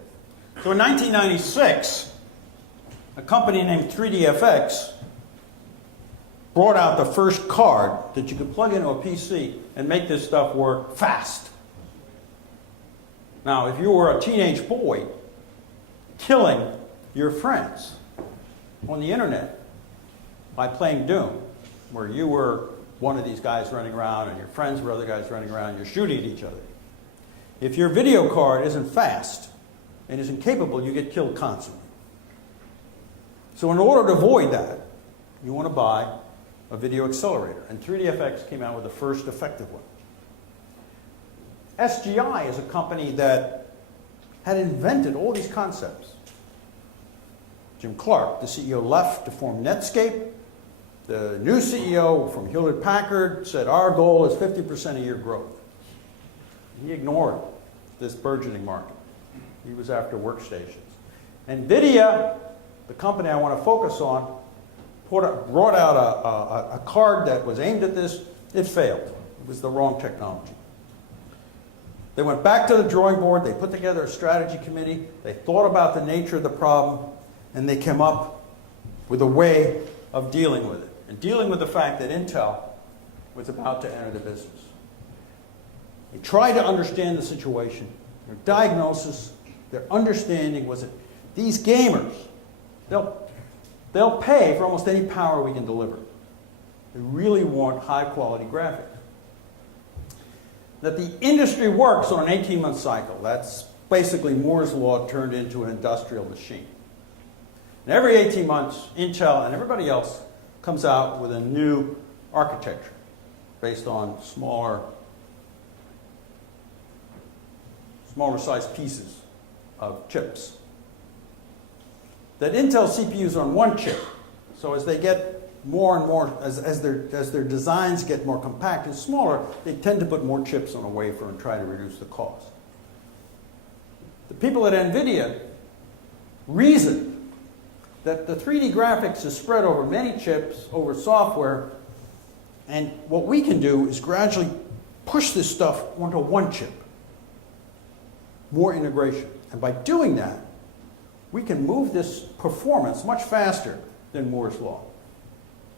So in 1996, a company named 3DFX brought out the first card that you could plug into a PC and make this stuff work fast. Now, if you were a teenage boy killing your friends on the internet by playing Doom, where you were one of these guys running around and your friends were other guys running around, you're shooting at each other. If your video card isn't fast and isn't capable, you get killed constantly. So in order to avoid that, you want to buy a video accelerator. And 3DFX came out with the first effective one. SGI is a company that had invented all these concepts. Jim Clark, the CEO, left to form Netscape. The new CEO from Hewlett-Packard said, our goal is 50% a year growth. He ignored this burgeoning market. He was after workstations. NVIDIA, the company I want to focus on, brought out a card that was aimed at this. It failed. It was the wrong technology. They went back to the drawing board. They put together a strategy committee. They thought about the nature of the problem, and they came up with a way of dealing with it, and dealing with the fact that Intel was about to enter the business. They tried to understand the situation. Their diagnosis, their understanding was that these gamers, they'll pay for almost any power we can deliver. They really want high-quality graphics. That the industry works on an 18-month cycle. That's basically Moore's Law turned into an industrial machine. And every 18 months, Intel and everybody else comes out with a new architecture based on smaller sized pieces of chips. That Intel CPUs are on one chip. So as they get more and more, as their designs get more compact and smaller, they tend to put more chips on a wafer and try to reduce the cost. The people at NVIDIA reason that the 3D graphics is spread over many chips, over software, and what we can do is gradually push this stuff onto one chip. More integration. And by doing that, we can move this performance much faster than Moore's Law.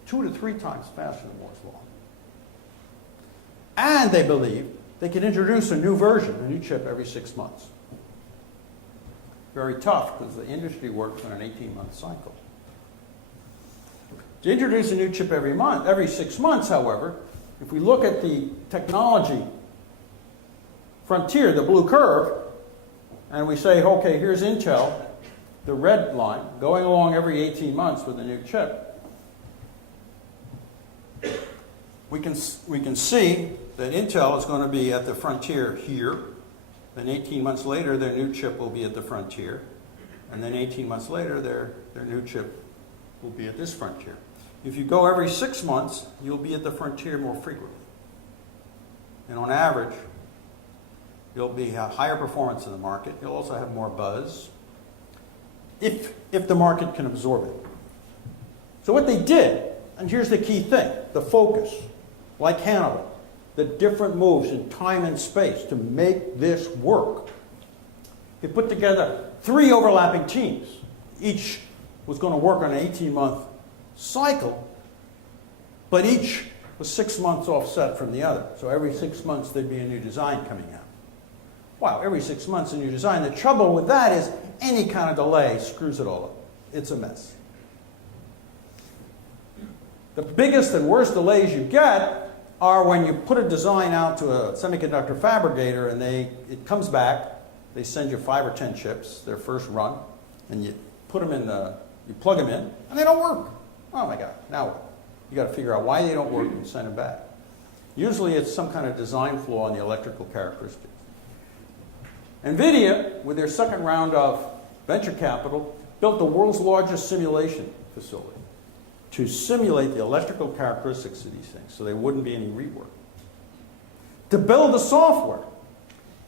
2 to 3 times faster than Moore's Law. And they believe they can introduce a new version, a new chip, every 6 months. Very tough, because the industry works on an 18-month cycle. To introduce a new chip every 6 months, however, if we look at the technology frontier, the blue curve, and we say, okay, here's Intel, the red line, going along every 18 months with a new chip, we can see that Intel is going to be at the frontier here. Then 18 months later, their new chip will be at the frontier. And then 18 months later, their new chip will be at this frontier. If you go every 6 months, you'll be at the frontier more frequently. And on average, you'll be higher performance in the market. You'll also have more buzz, if the market can absorb it. So what they did, and here's the key thing, the focus, like Hannibal, the different moves in time and space to make this work. They put together 3 overlapping teams. Each was going to work on an 18-month cycle, but each was 6 months offset from the other. So every 6 months there'd be a new design coming out. Wow, every 6 months a new design. The trouble with that is any kind of delay screws it all up. It's a mess. The biggest and worst delays you get are when you put a design out to a semiconductor fabricator and it comes back, they send you 5 or 10 chips, their first run, and you put them in you plug them in, and they don't work. Oh my God, now what? You got to figure out why they don't work and send them back. Usually it's some kind of design flaw in the electrical characteristics. NVIDIA, with their second round of venture capital, built the world's largest simulation facility to simulate the electrical characteristics of these things so there wouldn't be any rework. To build the software,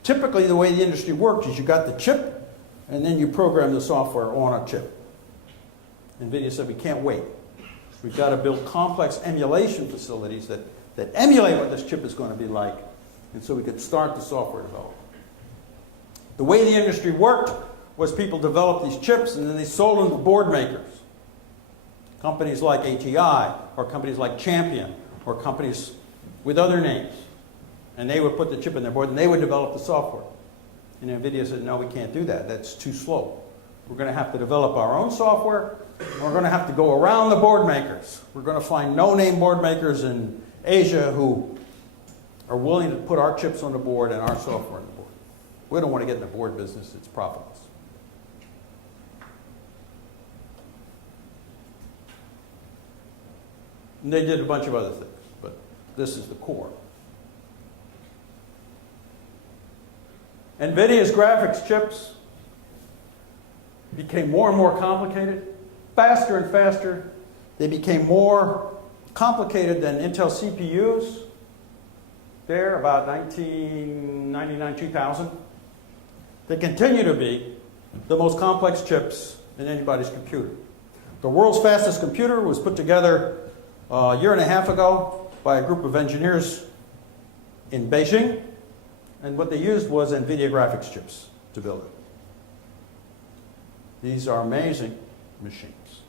typically the way the industry works is you got the chip and then you program the software on a chip. NVIDIA said we can't wait. We've got to build complex emulation facilities that emulate what this chip is going to be like, and so we could start the software development. The way the industry worked was people developed these chips and then they sold them to board makers. Companies like ATI, or companies like Champion, or companies with other names. And they would put the chip in their board and they would develop the software. And NVIDIA said, no, we can't do that. That's too slow. We're going to have to develop our own software. And we're going to have to go around the board makers. We're going to find no-name board makers in Asia who are willing to put our chips on the board and our software on the board. We don't want to get in the board business. It's profitless. And they did a bunch of other things, but this is the core. NVIDIA's graphics chips became more and more complicated, faster and faster. They became more complicated than Intel CPUs there about 1999, 2000. They continue to be the most complex chips in anybody's computer. The world's fastest computer was put together a year and a half ago by a group of engineers in Beijing, and what they used was NVIDIA graphics chips to build it. These are amazing machines.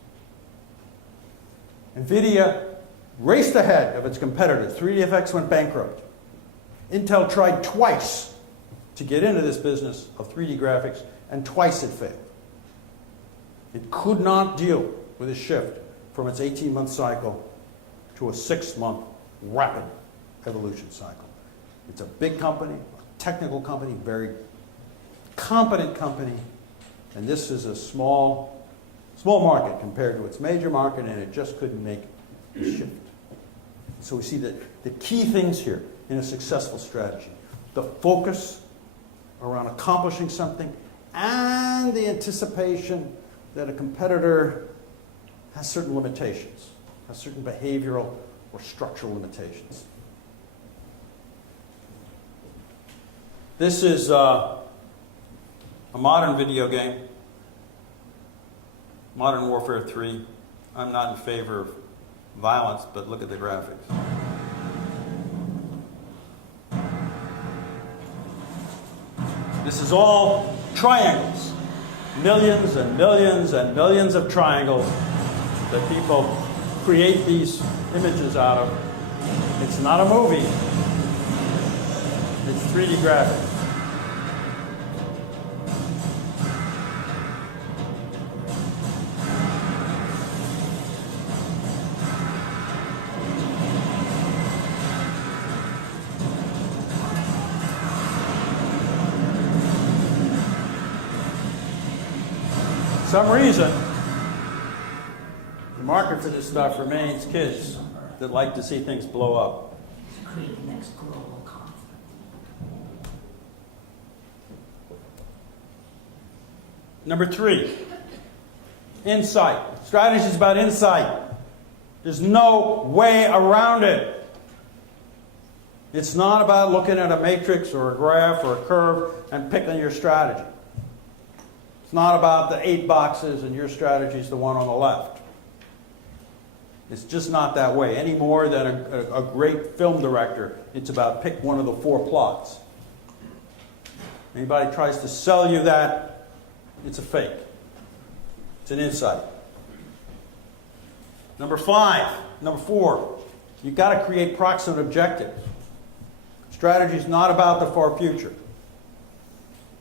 NVIDIA raced ahead of its competitors. 3DFX went bankrupt. Intel tried twice to get into this business of 3D graphics, and twice it failed. It could not deal with a shift from its 18-month cycle to a 6-month rapid evolution cycle. It's a big company, a technical company, very competent company, and this is a small market compared to its major market, and it just couldn't make the shift. So we see that the key things here in a successful strategy: the focus around accomplishing something and the anticipation that a competitor has certain limitations, has certain behavioral or structural limitations. This is a modern video game, Modern Warfare 3. I'm not in favor of violence, but look at the graphics. This is all triangles. Millions and millions and millions of triangles that people create these images out of. It's not a movie. It's 3D graphics. For some reason, the market for this stuff remains kids that like to see things blow up. Create the next global conflict. Number 3, insight. Strategy is about insight. There's no way around it. It's not about looking at a matrix or a graph or a curve and picking your strategy. It's not about the 8 boxes and your strategy is the one on the left. It's just not that way, any more than a great film director. It's about pick one of the 4 plots. Anybody tries to sell you that, it's a fake. It's an insight. Number 4, you've got to create proximate objectives. Strategy is not about the far future.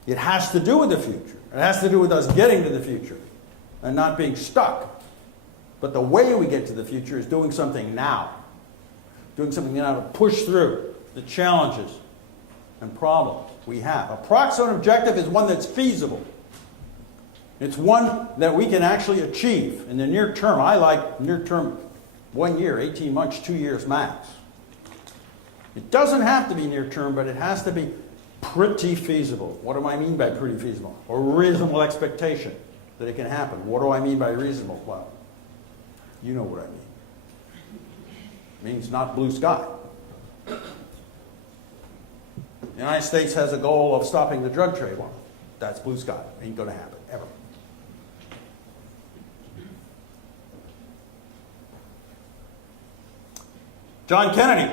It has to do with the future. It has to do with us getting to the future and not being stuck. But the way we get to the future is doing something now. Doing something now to push through the challenges and problems we have. A proximate objective is one that's feasible. It's one that we can actually achieve in the near term. I like near term 1 year, 18 months, 2 years max. It doesn't have to be near term, but it has to be pretty feasible. What do I mean by pretty feasible? A reasonable expectation that it can happen. What do I mean by reasonable? Well, you know what I mean. It means not blue sky. The United States has a goal of stopping the drug trade. Well, that's blue sky. Ain't going to happen, ever. John Kennedy,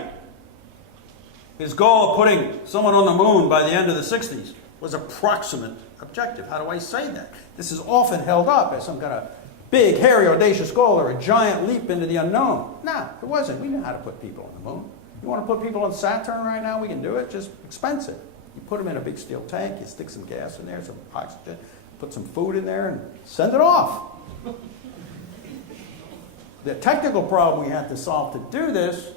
his goal of putting someone on the moon by the end of the 60s was a proximate objective. How do I say that? This is often held up as some kind of big, hairy, audacious goal or a giant leap into the unknown. No, it wasn't. We knew how to put people on the moon. You want to put people on Saturn right now? We can do it. Just expensive. You put them in a big steel tank, you stick some gas in there, some oxygen, put some food in there, and send it off. The technical problem we had to solve to do this,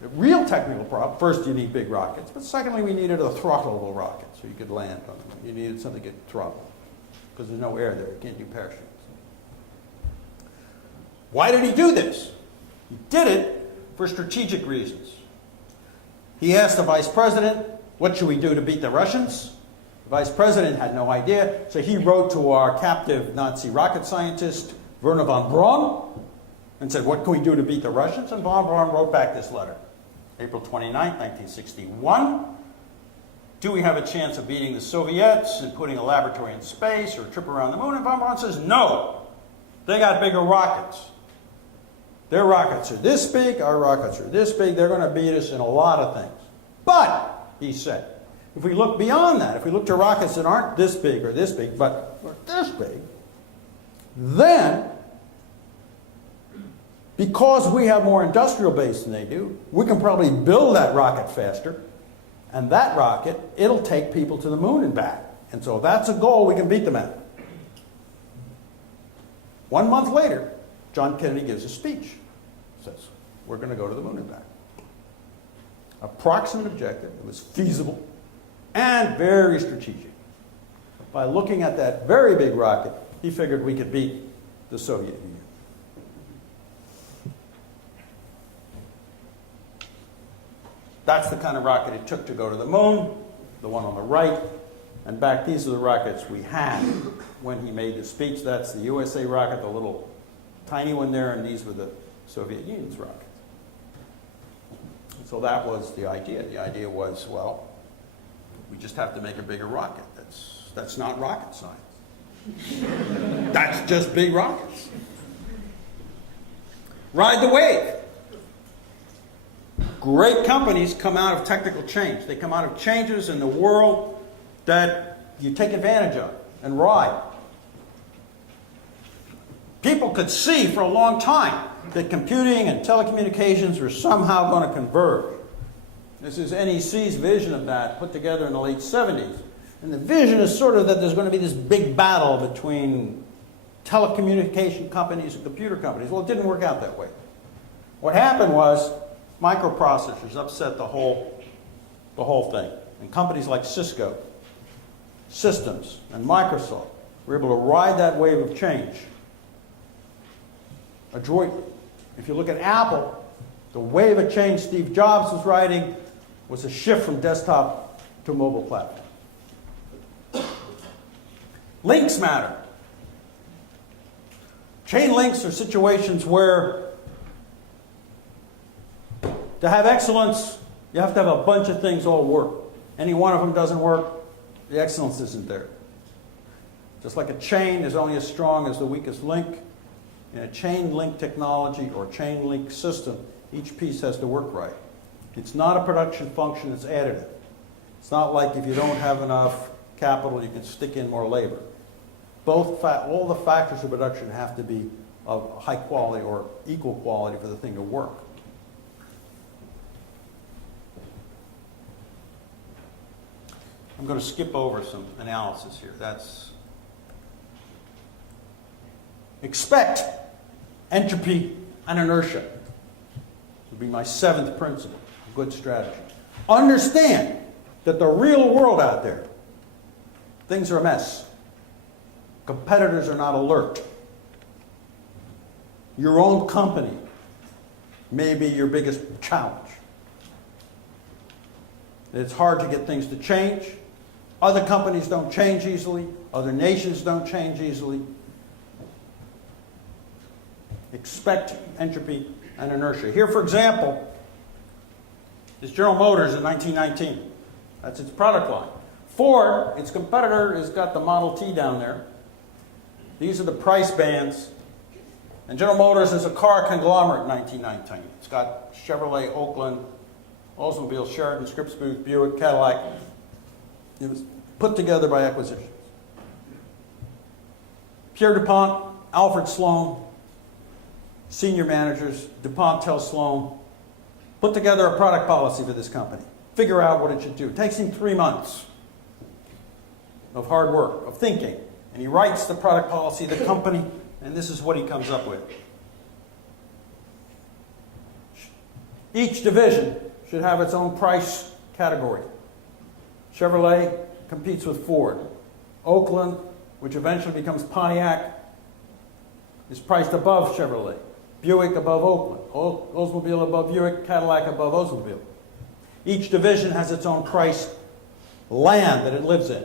the real technical problem, first you need big rockets, but secondly we needed a throttleable rocket so you could land on them. You needed something that could throttle because there's no air there. You can't do parachutes. Why did he do this? He did it for strategic reasons. He asked the vice president, what should we do to beat the Russians? Vice president had no idea, so he wrote to our captive Nazi rocket scientist, Wernher von Braun, and said, what can we do to beat the Russians? And von Braun wrote back this letter, April 29, 1961. Do we have a chance of beating the Soviets and putting a laboratory in space or a trip around the moon? And von Braun says, no. They got bigger rockets. Their rockets are this big, our rockets are this big. They're going to beat us in a lot of things. But, he said, if we look beyond that, if we look to rockets that aren't this big or this big, but are this big, then, because we have more industrial base than they do, we can probably build that rocket faster. And that rocket, it'll take people to the moon and back. And so that's a goal we can beat them at. 1 month later, John Kennedy gives a speech. Says, we're going to go to the moon and back. Approximate objective. It was feasible and very strategic. By looking at that very big rocket, he figured we could beat the Soviet Union. That's the kind of rocket it took to go to the moon, the one on the right. And back, these are the rockets we had when he made the speech. That's the USA rocket, the little tiny one there, and these were the Soviet Union's rockets. So that was the idea. The idea was, well, we just have to make a bigger rocket. That's not rocket science. That's just big rockets. Ride the wave. Great companies come out of technical change. They come out of changes in the world that you take advantage of and ride. People could see for a long time that computing and telecommunications were somehow going to converge. This is NEC's vision of that, put together in the late 70s. And the vision is sort of that there's going to be this big battle between telecommunication companies and computer companies. Well, it didn't work out that way. What happened was microprocessors upset the whole thing. And companies like Cisco, Systems, and Microsoft were able to ride that wave of change adroitly. If you look at Apple, the wave of change Steve Jobs was riding was a shift from desktop to mobile platform. Links matter. Chain links are situations where to have excellence, you have to have a bunch of things all work. Any one of them doesn't work, the excellence isn't there. Just like a chain is only as strong as the weakest link, in a chain link technology or chain link system, each piece has to work right. It's not a production function, it's additive. It's not like if you don't have enough capital, you can stick in more labor. All the factors of production have to be of high quality or equal quality for the thing to work. I'm going to skip over some analysis here. Expect entropy and inertia. This would be my 7th principle, good strategy. Understand that the real world out there, things are a mess. Competitors are not alert. Your own company may be your biggest challenge. It's hard to get things to change. Other companies don't change easily. Other nations don't change easily. Expect entropy and inertia. Here, for example, is General Motors in 1919. That's its product line. Ford, its competitor, has got the Model T down there. These are the price bands. And General Motors is a car conglomerate in 1919. It's got Chevrolet, Oakland, Oldsmobile, Sheridan, Scripps Booth, Buick, Cadillac. It was put together by acquisitions. Pierre DuPont, Alfred Sloan, senior managers, DuPont tells Sloan, put together a product policy for this company. Figure out what it should do. It takes him 3 months of hard work, of thinking. And he writes the product policy of the company, and this is what he comes up with. Each division should have its own price category. Chevrolet competes with Ford. Oakland, which eventually becomes Pontiac, is priced above Chevrolet. Buick above Oakland. Oldsmobile above Buick. Cadillac above Oldsmobile. Each division has its own price land that it lives in.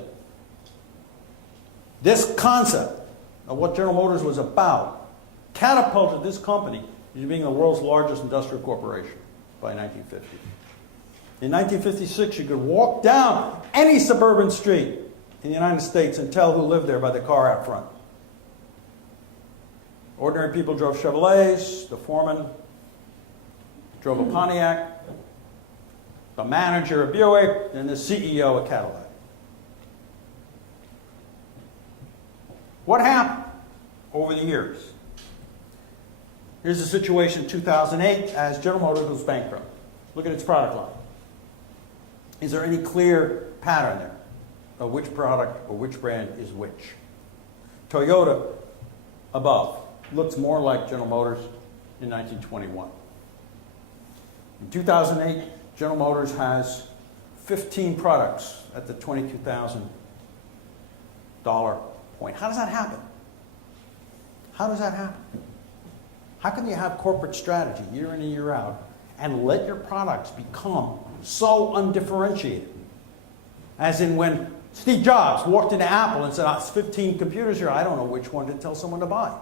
This concept of what General Motors was about catapulted this company into being the world's largest industrial corporation by 1950. In 1956, you could walk down any suburban street in the United States and tell who lived there by the car out front. Ordinary people drove Chevrolets, the foreman drove a Pontiac, the manager a Buick, and the CEO a Cadillac. What happened over the years? Here's the situation in 2008 as General Motors was bankrupt. Look at its product line. Is there any clear pattern there of which product or which brand is which? Toyota, above, looks more like General Motors in 1921. In 2008, General Motors has 15 products at the $22,000 point. How does that happen? How does that happen? How can you have corporate strategy year in and year out and let your products become so undifferentiated? As in when Steve Jobs walked into Apple and said, it's 15 computers here, I don't know which one to tell someone to buy.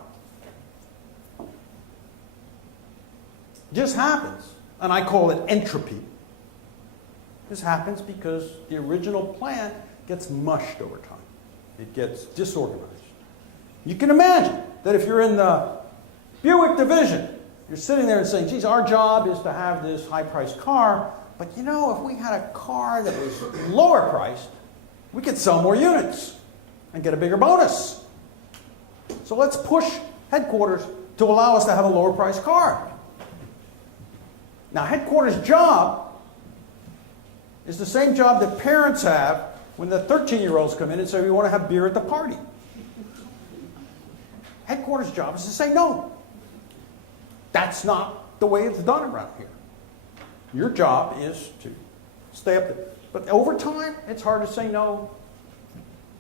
It just happens, and I call it entropy. This happens because the original plan gets mushed over time. It gets disorganized. You can imagine that if you're in the Buick division, you're sitting there and saying, geez, our job is to have this high-priced car, but you know, if we had a car that was lower priced, we could sell more units and get a bigger bonus. So let's push headquarters to allow us to have a lower priced car. Now, headquarters' job is the same job that parents have when the 13-year-olds come in and say, we want to have beer at the party. Headquarters' job is to say no. That's not the way it's done around here. Your job is to stay up there. But over time, it's hard to say no.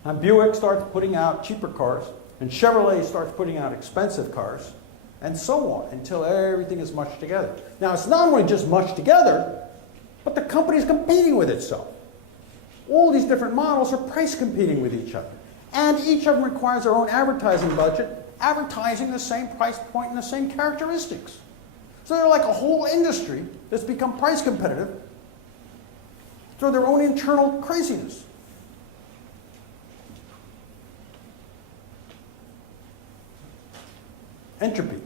And Buick starts putting out cheaper cars, and Chevrolet starts putting out expensive cars, and so on, until everything is mushed together. Now, it's not only just mushed together, but the company's competing with itself. All these different models are price competing with each other. And each of them requires their own advertising budget, advertising the same price point and the same characteristics. So they're like a whole industry that's become price competitive through their own internal craziness. Entropy.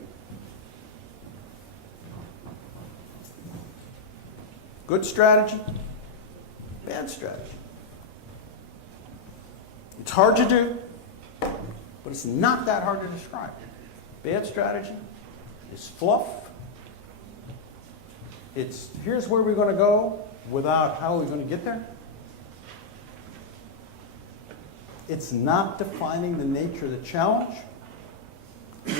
Good strategy, bad strategy. It's hard to do, but it's not that hard to describe. Bad strategy is fluff. It's here's where we're going to go without how we're going to get there. It's not defining the nature of the challenge,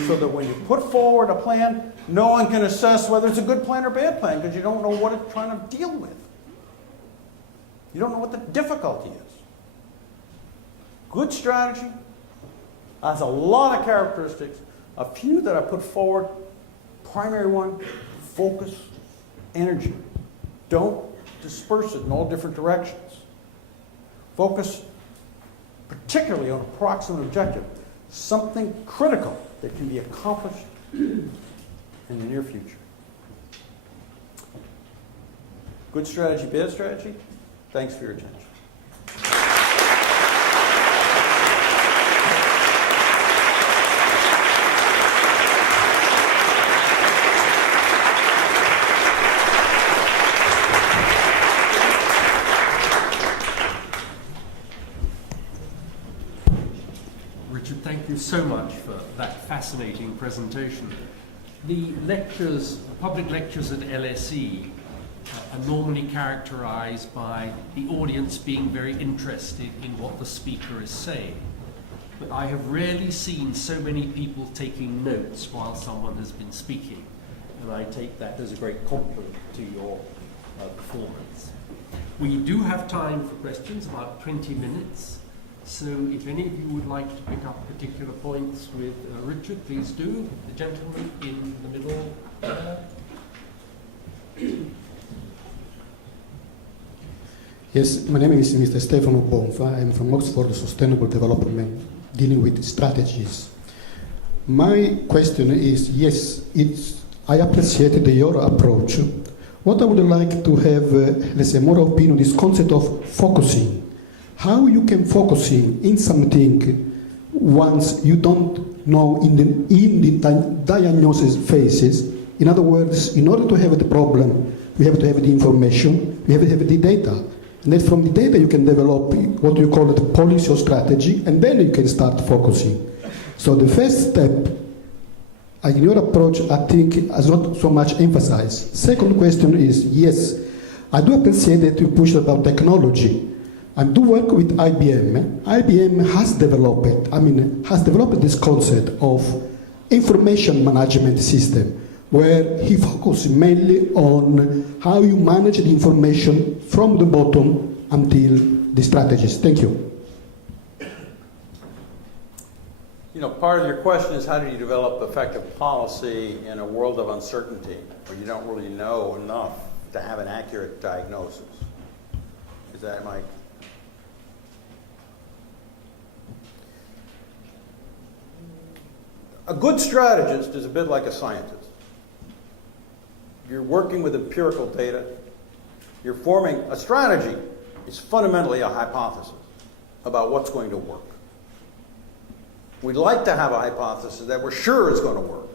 so that when you put forward a plan, no one can assess whether it's a good plan or bad plan because you don't know what it's trying to deal with. You don't know what the difficulty is. Good strategy has a lot of characteristics. A few that I put forward. Primary one, focus, energy. Don't disperse it in all different directions. Focus particularly on a proximate objective, something critical that can be accomplished in the near future. Good strategy, bad strategy? Thanks for your attention. Richard, thank you so much for that fascinating presentation. The lectures, public lectures at LSE, are normally characterized by the audience being very interested in what the speaker is saying. But I have rarely seen so many people taking notes while someone has been speaking, and I take that as a great compliment to your performance. We do have time for questions, about 20 minutes. So if any of you would like to pick up particular points with Richard, please do. The gentleman in the middle. Yes, my name is Mr. Stefano Bonfa. I'm from Oxford Sustainable Development dealing with strategies. My question is, yes, I appreciated your approach. What I would like to have, let's say, more opinion is concept of focusing. How you can focusing in something once you don't know in the diagnosis phases. In other words, in order to have the problem, we have to have the information, we have to have the data. And then from the data you can develop what you call it policy or strategy, and then you can start focusing. So the first step, in your approach, I think is not so much emphasized. Second question is, yes, I do appreciate that you push about technology. I do work with IBM. IBM has developed this concept of information management system, where he focuses mainly on how you manage the information from the bottom until the strategies. Thank you. You know, part of your question is how do you develop effective policy in a world of uncertainty where you don't really know enough to have an accurate diagnosis? Is that Mike? A good strategist is a bit like a scientist. You're working with empirical data. You're forming a strategy. It's fundamentally a hypothesis about what's going to work. We'd like to have a hypothesis that we're sure is going to work.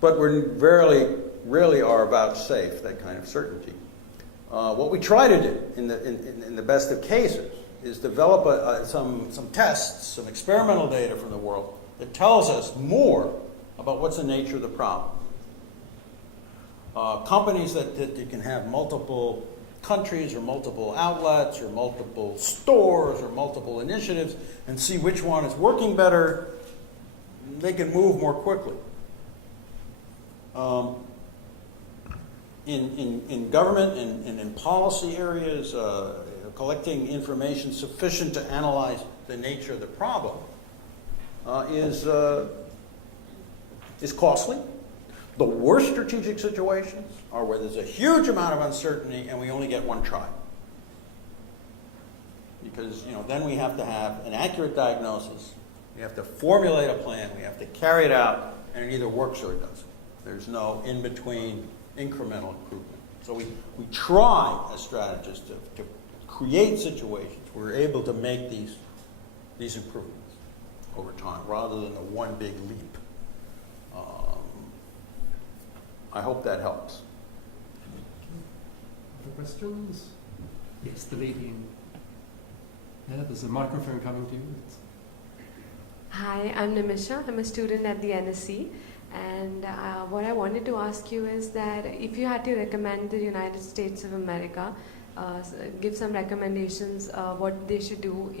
But we rarely are about safe, that kind of certainty. What we try to do in the best of cases is develop some tests, some experimental data from the world that tells us more about what's the nature of the problem. Companies that you can have multiple countries or multiple outlets or multiple stores or multiple initiatives and see which one is working better, they can move more quickly. In government and in policy areas, collecting information sufficient to analyze the nature of the problem is costly. The worst strategic situations are where there's a huge amount of uncertainty and we only get one try. Because then we have to have an accurate diagnosis, we have to formulate a plan, we have to carry it out, and it either works or it doesn't. There's no in-between incremental improvement. So we try as strategists to create situations where we're able to make these improvements over time rather than the one big leap. I hope that helps. Other questions? Yes, the lady in there. There's a microphone coming to you. Hi, I'm Nimisha. I'm a student at the NSC. And what I wanted to ask you is that if you had to recommend the United States of America, give some recommendations what they should do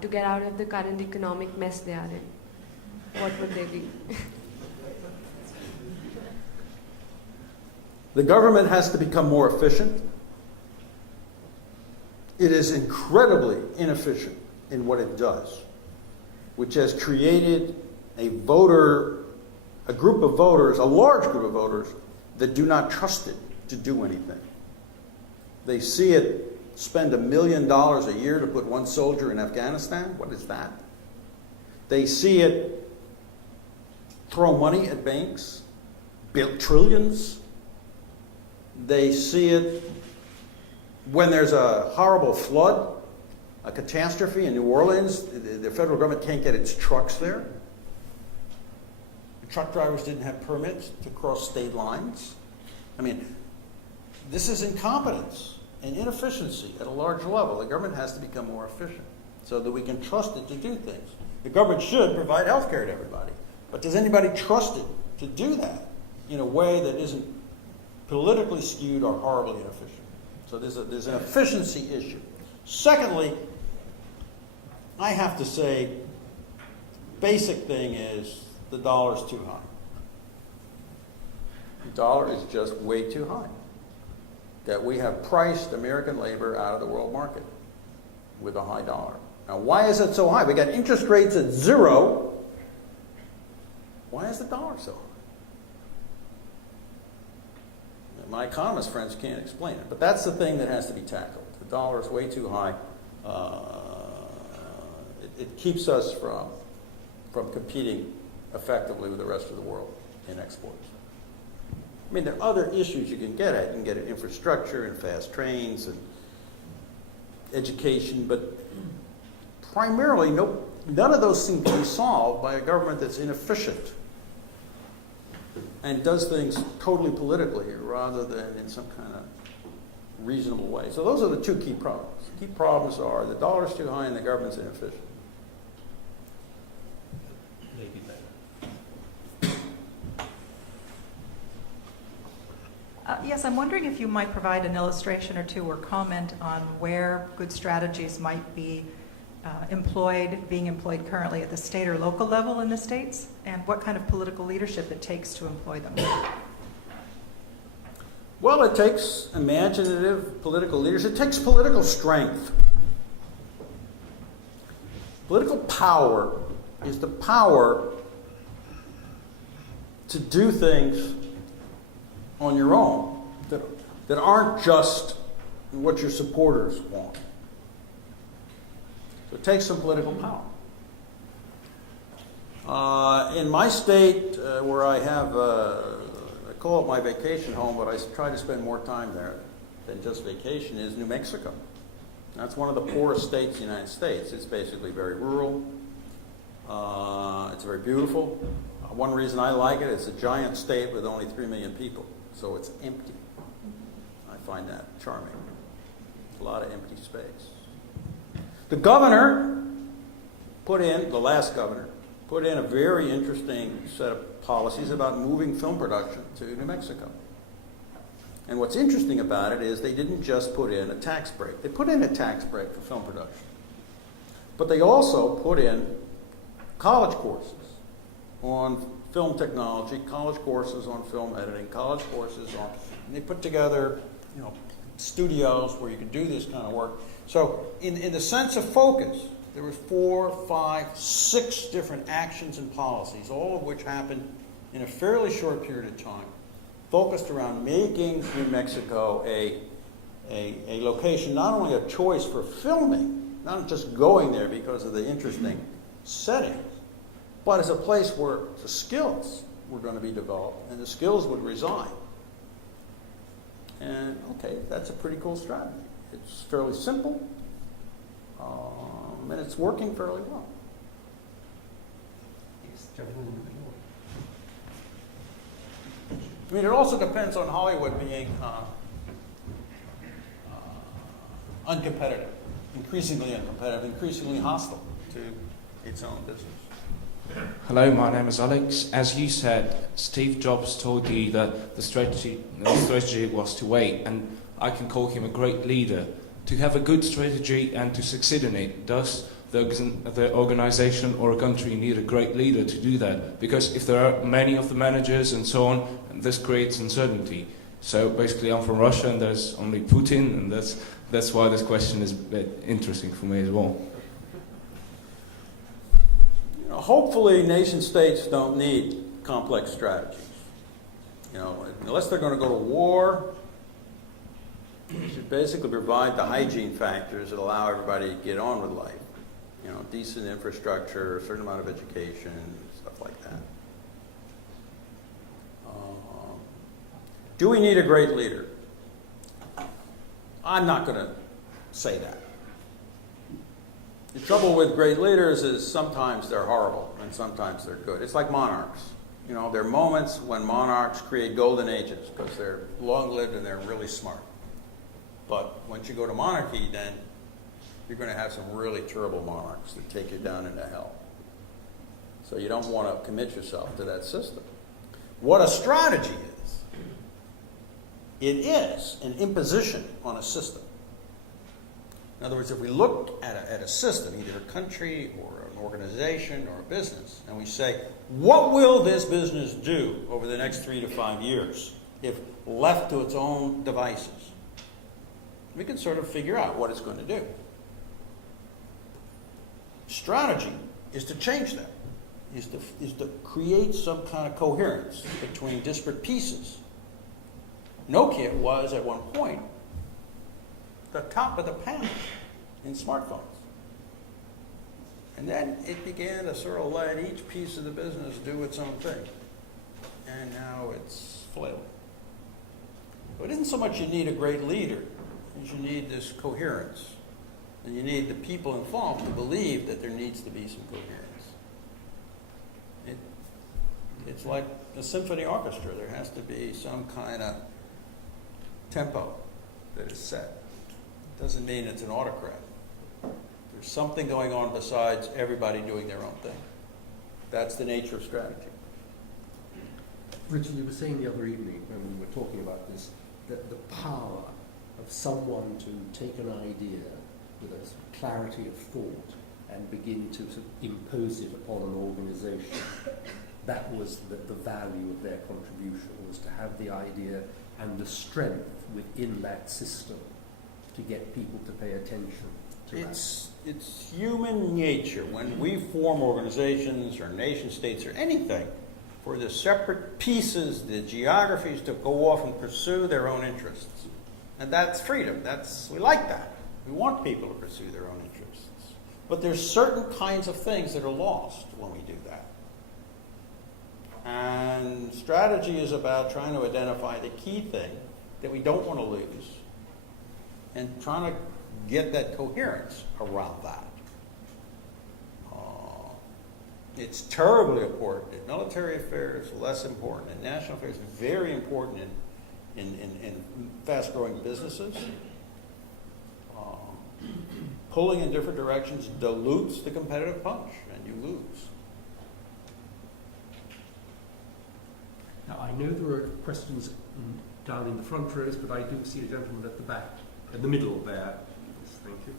to get out of the current economic mess they are in, what would they be? The government has to become more efficient. It is incredibly inefficient in what it does, which has created a group of voters, a large group of voters, that do not trust it to do anything. They see it spend $1 million a year to put one soldier in Afghanistan. What is that? They see it throw money at banks, build trillions. They see it when there's a horrible flood, a catastrophe in New Orleans. The federal government can't get its trucks there. The truck drivers didn't have permits to cross state lines. I mean, this is incompetence and inefficiency at a large level. The government has to become more efficient so that we can trust it to do things. The government should provide health care to everybody. But does anybody trust it to do that in a way that isn't politically skewed or horribly inefficient? So there's an efficiency issue. Secondly, I have to say, basic thing is the dollar's too high. The dollar is just way too high. That we have priced American labor out of the world market with a high dollar. Now, why is it so high? We got interest rates at 0. Why is the dollar so high? My economist friends can't explain it, but that's the thing that has to be tackled. The dollar is way too high. it keeps us from competing effectively with the rest of the world in exports. I mean, there are other issues you can get at. You can get at infrastructure and fast trains and education, but primarily none of those seem to be solved by a government that's inefficient and does things totally politically rather than in some kind of reasonable way. So those are the two key problems. The key problems are the dollar's too high and the government's inefficient. Maybe better. Yes, I'm wondering if you might provide an illustration or two or comment on where good strategies might be being employed currently at the state or local level in the states, and what kind of political leadership it takes to employ them. Well, it takes imaginative political leaders. It takes political strength. Political power is the power to do things on your own that aren't just what your supporters want. So it takes some political power. In my state, where I have, I call it my vacation home, but I try to spend more time there than just vacation, is New Mexico. That's one of the poorest states in the United States. It's basically very rural. It's very beautiful. One reason I like it, it's a giant state with only 3 million people, so it's empty. I find that charming. A lot of empty space. The governor the last governor, put in a very interesting set of policies about moving film production to New Mexico. And what's interesting about it is they didn't just put in a tax break. They put in a tax break for film production. But they also put in college courses on film technology, college courses on film editing, college courses on, and they put together, studios where you could do this kind of work. So in the sense of focus, there were 4, 5, 6 different actions and policies, all of which happened in a fairly short period of time, focused around making New Mexico a location, not only a choice for filming, not just going there because of the interesting settings, but as a place where the skills were going to be developed and the skills would reside. And okay, that's a pretty cool strategy. It's fairly simple, and it's working fairly well. Yes, gentlemen in the middle. I mean, it also depends on Hollywood being uncompetitive, increasingly uncompetitive, increasingly hostile to its own business. Hello, my name is Alex. As you said, Steve Jobs told you that the strategy was to wait, and I can call him a great leader. To have a good strategy and to succeed in it, does the organization or a country need a great leader to do that? Because if there are many of the managers and so on, this creates uncertainty. So basically, I'm from Russia, and there's only Putin, and that's why this question is a bit interesting for me as well. Hopefully, nation states don't need complex strategies. Unless they're going to go to war, you should basically provide the hygiene factors that allow everybody to get on with life. Decent infrastructure, a certain amount of education, stuff like that. Do we need a great leader? I'm not going to say that. The trouble with great leaders is sometimes they're horrible and sometimes they're good. It's like monarchs. There are moments when monarchs create golden ages because they're long-lived and they're really smart. But once you go to monarchy, then you're going to have some really terrible monarchs that take you down into hell. So you don't want to commit yourself to that system. What a strategy is, it is an imposition on a system. In other words, if we look at a system, either a country or an organization or a business, and we say, what will this business do over the next 3 to 5 years if left to its own devices? We can sort of figure out what it's going to do. Strategy is to change that, is to create some kind of coherence between disparate pieces. Nokia was, at one point, the top of the panel in smartphones. And then it began to sort of let each piece of the business do its own thing. And now it's flailing. So it isn't so much you need a great leader, as you need this coherence. And you need the people involved to believe that there needs to be some coherence. It's like a symphony orchestra. There has to be some kind of tempo that is set. It doesn't mean it's an autocrat. There's something going on besides everybody doing their own thing. That's the nature of strategy. Richard, you were saying the other evening when we were talking about this, that the power of someone to take an idea with a clarity of thought and begin to sort of impose it upon an organization, that was the value of their contribution, was to have the idea and the strength within that system to get people to pay attention to It's human nature when we form organizations or nation states or anything for the separate pieces, the geographies to go off and pursue their own interests. And that's freedom. We like that. We want people to pursue their own interests. But there's certain kinds of things that are lost when we do that. And strategy is about trying to identify the key thing that we don't want to lose and trying to get that coherence around that. It's terribly important in military affairs, less important in national affairs, very important in fast-growing businesses. Pulling in different directions dilutes the competitive punch, and you lose. Now, I know there are questions down in the front rows, but I do see a gentleman at the back, in the middle there. Yes, thank you.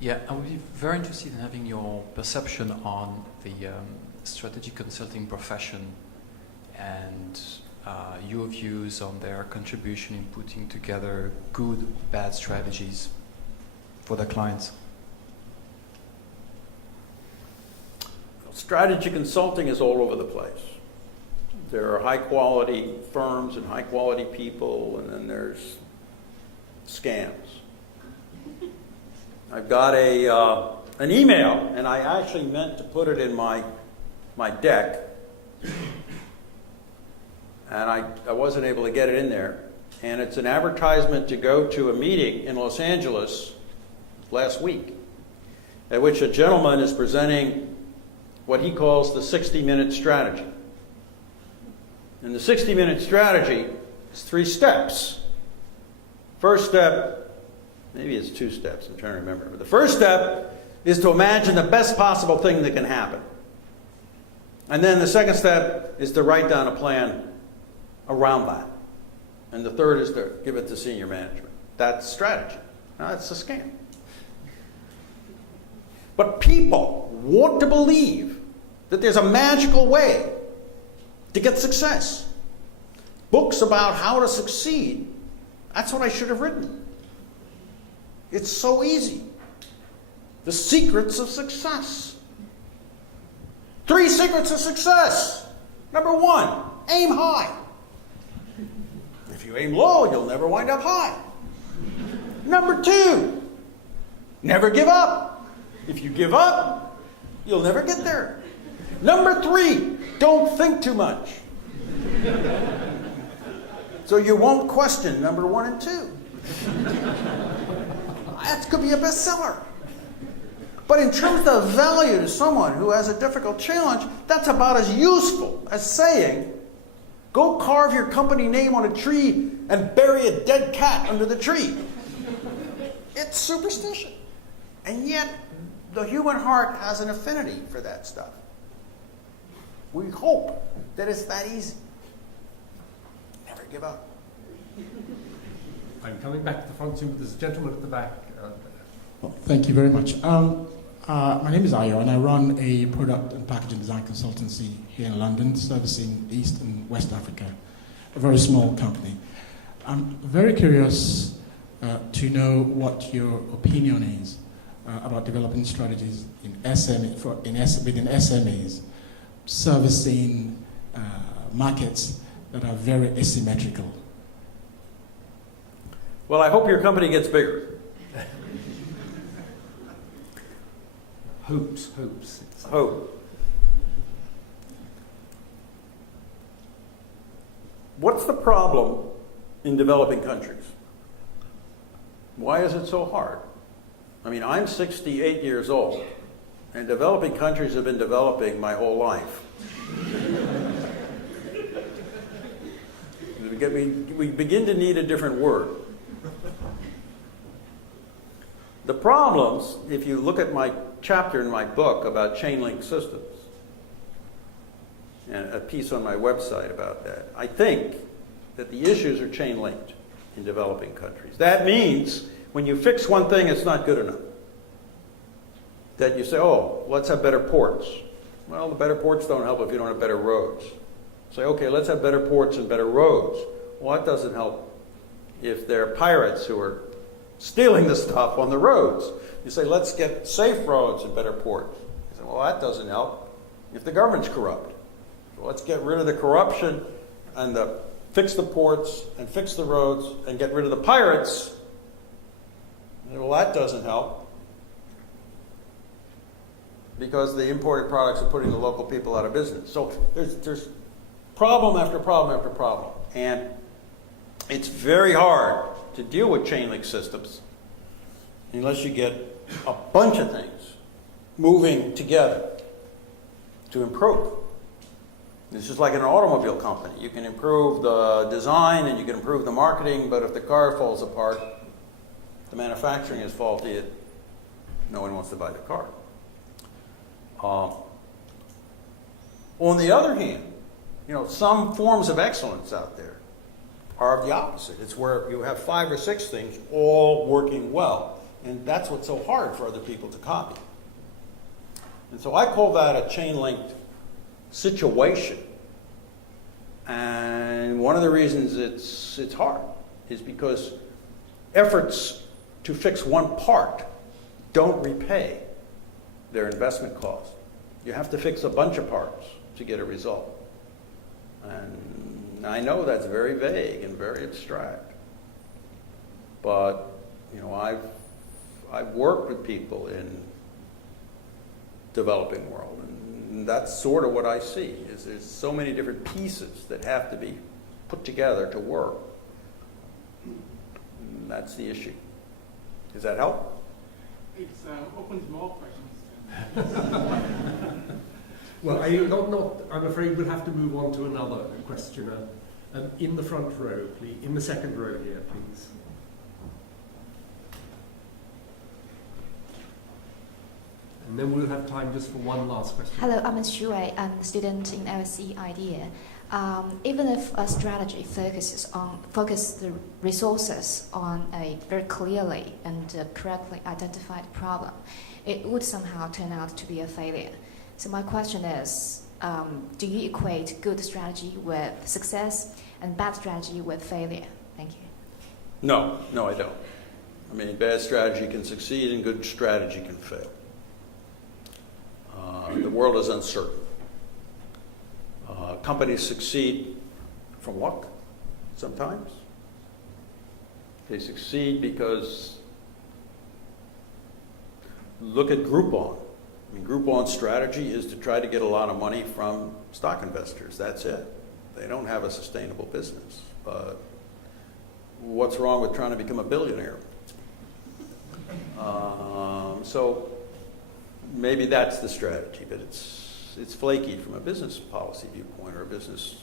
Yeah, I would be very interested in having your perception on the strategic consulting profession and your views on their contribution in putting together good, bad strategies for their clients. Strategy consulting is all over the place. There are high-quality firms and high-quality people, and then there's scams. I've got an email, and I actually meant to put it in my deck, and I wasn't able to get it in there. And it's an advertisement to go to a meeting in Los Angeles last week, at which a gentleman is presenting what he calls the 60-minute strategy. And the 60-minute strategy is 3 steps. First step, maybe it's 2 steps, I'm trying to remember. But the first step is to imagine the best possible thing that can happen. And then the second step is to write down a plan around that. And the third is to give it to senior management. That's strategy. Now, that's a scam. But people want to believe that there's a magical way to get success. Books about how to succeed, that's what I should have written. It's so easy. The secrets of success. 3 secrets of success. Number 1, aim high. If you aim low, you'll never wind up high. Number 2, never give up. If you give up, you'll never get there. Number 3, don't think too much. So you won't question number 1 and 2. That could be a bestseller. But in terms of value to someone who has a difficult challenge, that's about as useful as saying, go carve your company name on a tree and bury a dead cat under the tree. It's superstition. And yet, the human heart has an affinity for that stuff. We hope that it's that easy. Never give up. I'm coming back to the front room. There's a gentleman at the back. Well, thank you very much. My name is Ayo, and I run a product and packaging design consultancy here in London, servicing East and West Africa, a very small company. I'm very curious to know what your opinion is about developing strategies in within SMEs, servicing markets that are very asymmetrical. Well, I hope your company gets bigger. hopes. Hope. What's the problem in developing countries? Why is it so hard? I mean, I'm 68 years old, and developing countries have been developing my whole life. We begin to need a different word. The problems, if you look at my chapter in my book about chain link systems, and a piece on my website about that, I think that the issues are chain linked in developing countries. That means when you fix one thing, it's not good enough. That you say, oh, let's have better ports. Well, the better ports don't help if you don't have better roads. Say, okay, let's have better ports and better roads. Well, that doesn't help if there are pirates who are stealing the stuff on the roads. You say, let's get safe roads and better ports. You say, well, that doesn't help if the government's corrupt. So let's get rid of the corruption and fix the ports and fix the roads and get rid of the pirates. Well, that doesn't help because the imported products are putting the local people out of business. So there's problem after problem after problem. And it's very hard to deal with chain link systems unless you get a bunch of things moving together to improve. This is like an automobile company. You can improve the design and you can improve the marketing, but if the car falls apart, the manufacturing is faulty, no one wants to buy the car. On the other hand, some forms of excellence out there are the opposite. It's where you have 5 or 6 things all working well. And that's what's so hard for other people to copy. And so I call that a chain-linked situation. And one of the reasons it's hard is because efforts to fix one part don't repay their investment cost. You have to fix a bunch of parts to get a result. And I know that's very vague and very abstract. But, I've worked with people in developing world, and that's sort of what I see, is there's so many different pieces that have to be put together to work. And that's the issue. Does that help? It's open to more questions. Well, I'm afraid we'll have to move on to another questioner. In the front row, please. In the second row here, please. And then we'll have time just for one last question. Hello, I'm Xu Wei. I'm a student in LSE IDEA. Even if a strategy focuses the resources on a very clearly and correctly identified problem, it would somehow turn out to be a failure. So my question is, do you equate good strategy with success and bad strategy with failure? Thank you. No, I don't. I mean, bad strategy can succeed and good strategy can fail. The world is uncertain. Companies succeed from luck sometimes. They succeed because, look at Groupon. I mean, Groupon's strategy is to try to get a lot of money from stock investors. That's it. They don't have a sustainable business. But what's wrong with trying to become a billionaire? So maybe that's the strategy, but it's flaky from a business policy viewpoint or a business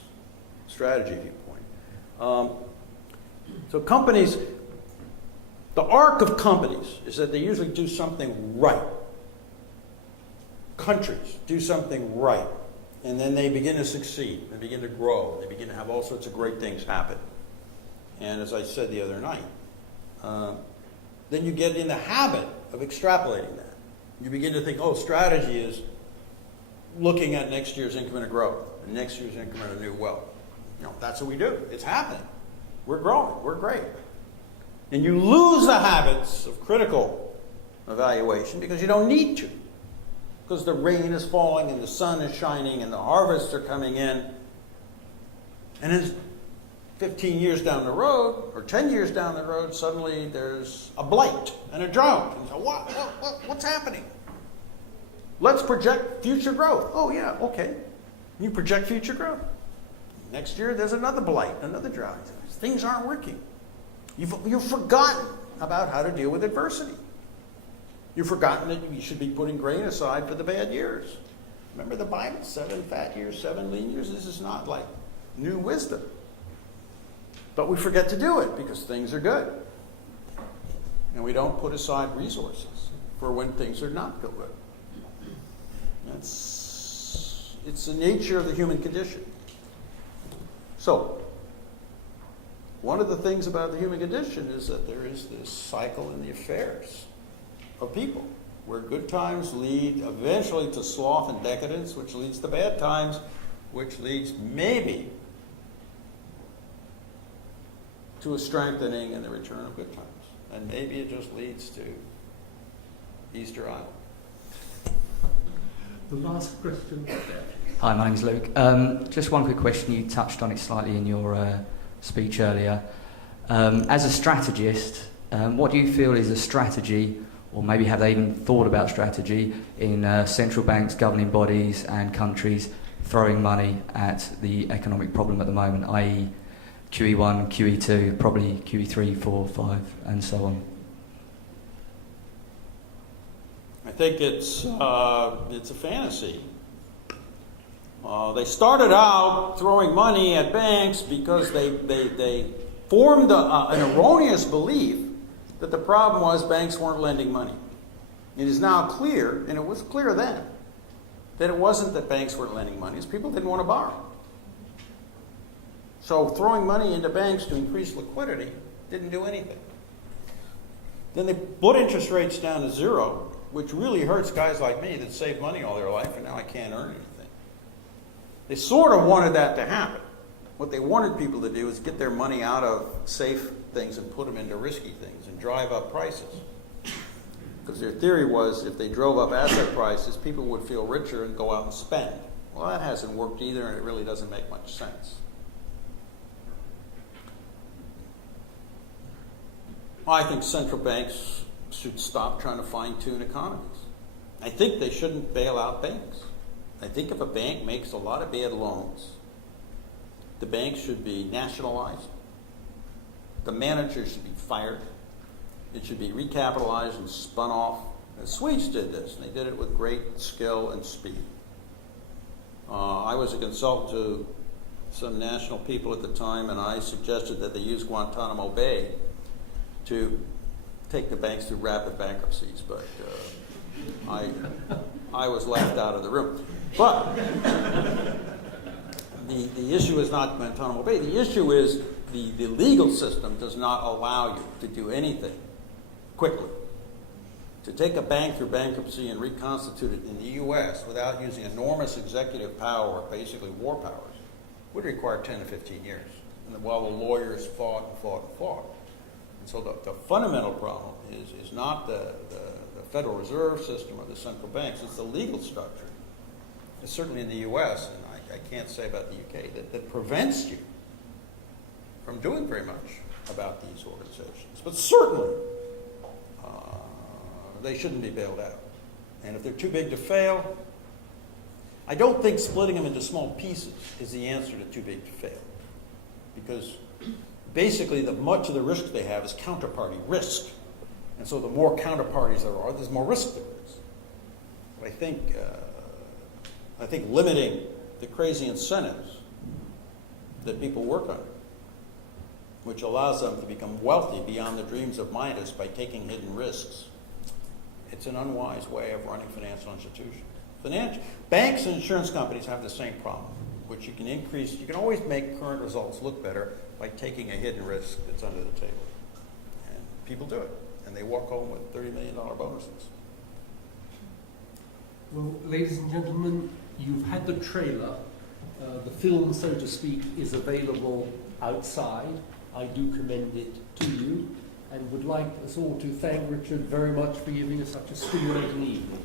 strategy viewpoint. So companies, the arc of companies is that they usually do something right. Countries do something right, and then they begin to succeed, they begin to grow, they begin to have all sorts of great things happen. And as I said the other night, then you get in the habit of extrapolating that. You begin to think, strategy is looking at next year's increment of growth and next year's increment of new wealth. That's what we do. It's happening. We're growing. We're great. And you lose the habits of critical evaluation because you don't need to. Because the rain is falling and the sun is shining and the harvests are coming in. And then 15 years down the road or 10 years down the road, suddenly there's a blight and a drought. And you go, what's happening? Let's project future growth. Oh, yeah, okay. You project future growth. Next year, there's another blight, another drought. Things aren't working. You've forgotten about how to deal with adversity. You've forgotten that you should be putting grain aside for the bad years. Remember the Bible, 7 fat years, 7 lean years? This is not like new wisdom. But we forget to do it because things are good. And we don't put aside resources for when things are not good. It's the nature of the human condition. So, one of the things about the human condition is that there is this cycle in the affairs of people, where good times lead eventually to sloth and decadence, which leads to bad times, which leads maybe to a strengthening and the return of good times. And maybe it just leads to Easter Island. The last question. Hi, my name is Luke. Just one quick question. You touched on it slightly in your speech earlier. As a strategist, what do you feel is a strategy, or maybe have they even thought about strategy, in central banks, governing bodies and countries throwing money at the economic problem at the moment, i.e. QE1, QE2, probably QE3, 4, 5, and so on? I think it's a fantasy. They started out throwing money at banks because they formed an erroneous belief that the problem was banks weren't lending money. It is now clear, and it was clear then, that it wasn't that banks weren't lending money, it's people didn't want to borrow. So throwing money into banks to increase liquidity didn't do anything. Then they put interest rates down to zero, which really hurts guys like me that saved money all their life and now I can't earn anything. They sort of wanted that to happen. What they wanted people to do is get their money out of safe things and put them into risky things and drive up prices. Because their theory was if they drove up asset prices, people would feel richer and go out and spend. Well, that hasn't worked either, and it really doesn't make much sense. I think central banks should stop trying to fine-tune economies. I think they shouldn't bail out banks. I think if a bank makes a lot of bad loans, the bank should be nationalized. The manager should be fired. It should be recapitalized and spun off. The Swedes did this, and they did it with great skill and speed. I was a consultant to some national people at the time, and I suggested that they use Guantanamo Bay to take the banks through rapid bankruptcies, but I was left out of the room. But the issue is not Guantanamo Bay. The issue is the legal system does not allow you to do anything quickly. To take a bank through bankruptcy and reconstitute it in the U.S. without using enormous executive power, basically war powers, would require 10 to 15 years. And while the lawyers fought and fought and fought. And so the fundamental problem is not the Federal Reserve System or the central banks, it's the legal structure. It's certainly in the U.S., and I can't say about the U.K., that prevents you from doing very much about these organizations. But certainly, they shouldn't be bailed out. And if they're too big to fail, I don't think splitting them into small pieces is the answer to too big to fail. Because basically, much of the risk they have is counterparty risk. And so the more counterparties there are, there's more risk there is. But I think limiting the crazy incentives that people work under, which allows them to become wealthy beyond the dreams of Midas by taking hidden risks, it's an unwise way of running financial institutions. Banks and insurance companies have the same problem, which you can always make current results look better by taking a hidden risk that's under the table. And people do it, and they walk home with $30 million bonuses. Well, ladies and gentlemen, you've had the trailer. The film, so to speak, is available outside. I do commend it to you, and would like us all to thank Richard very much for giving us such a stimulating evening.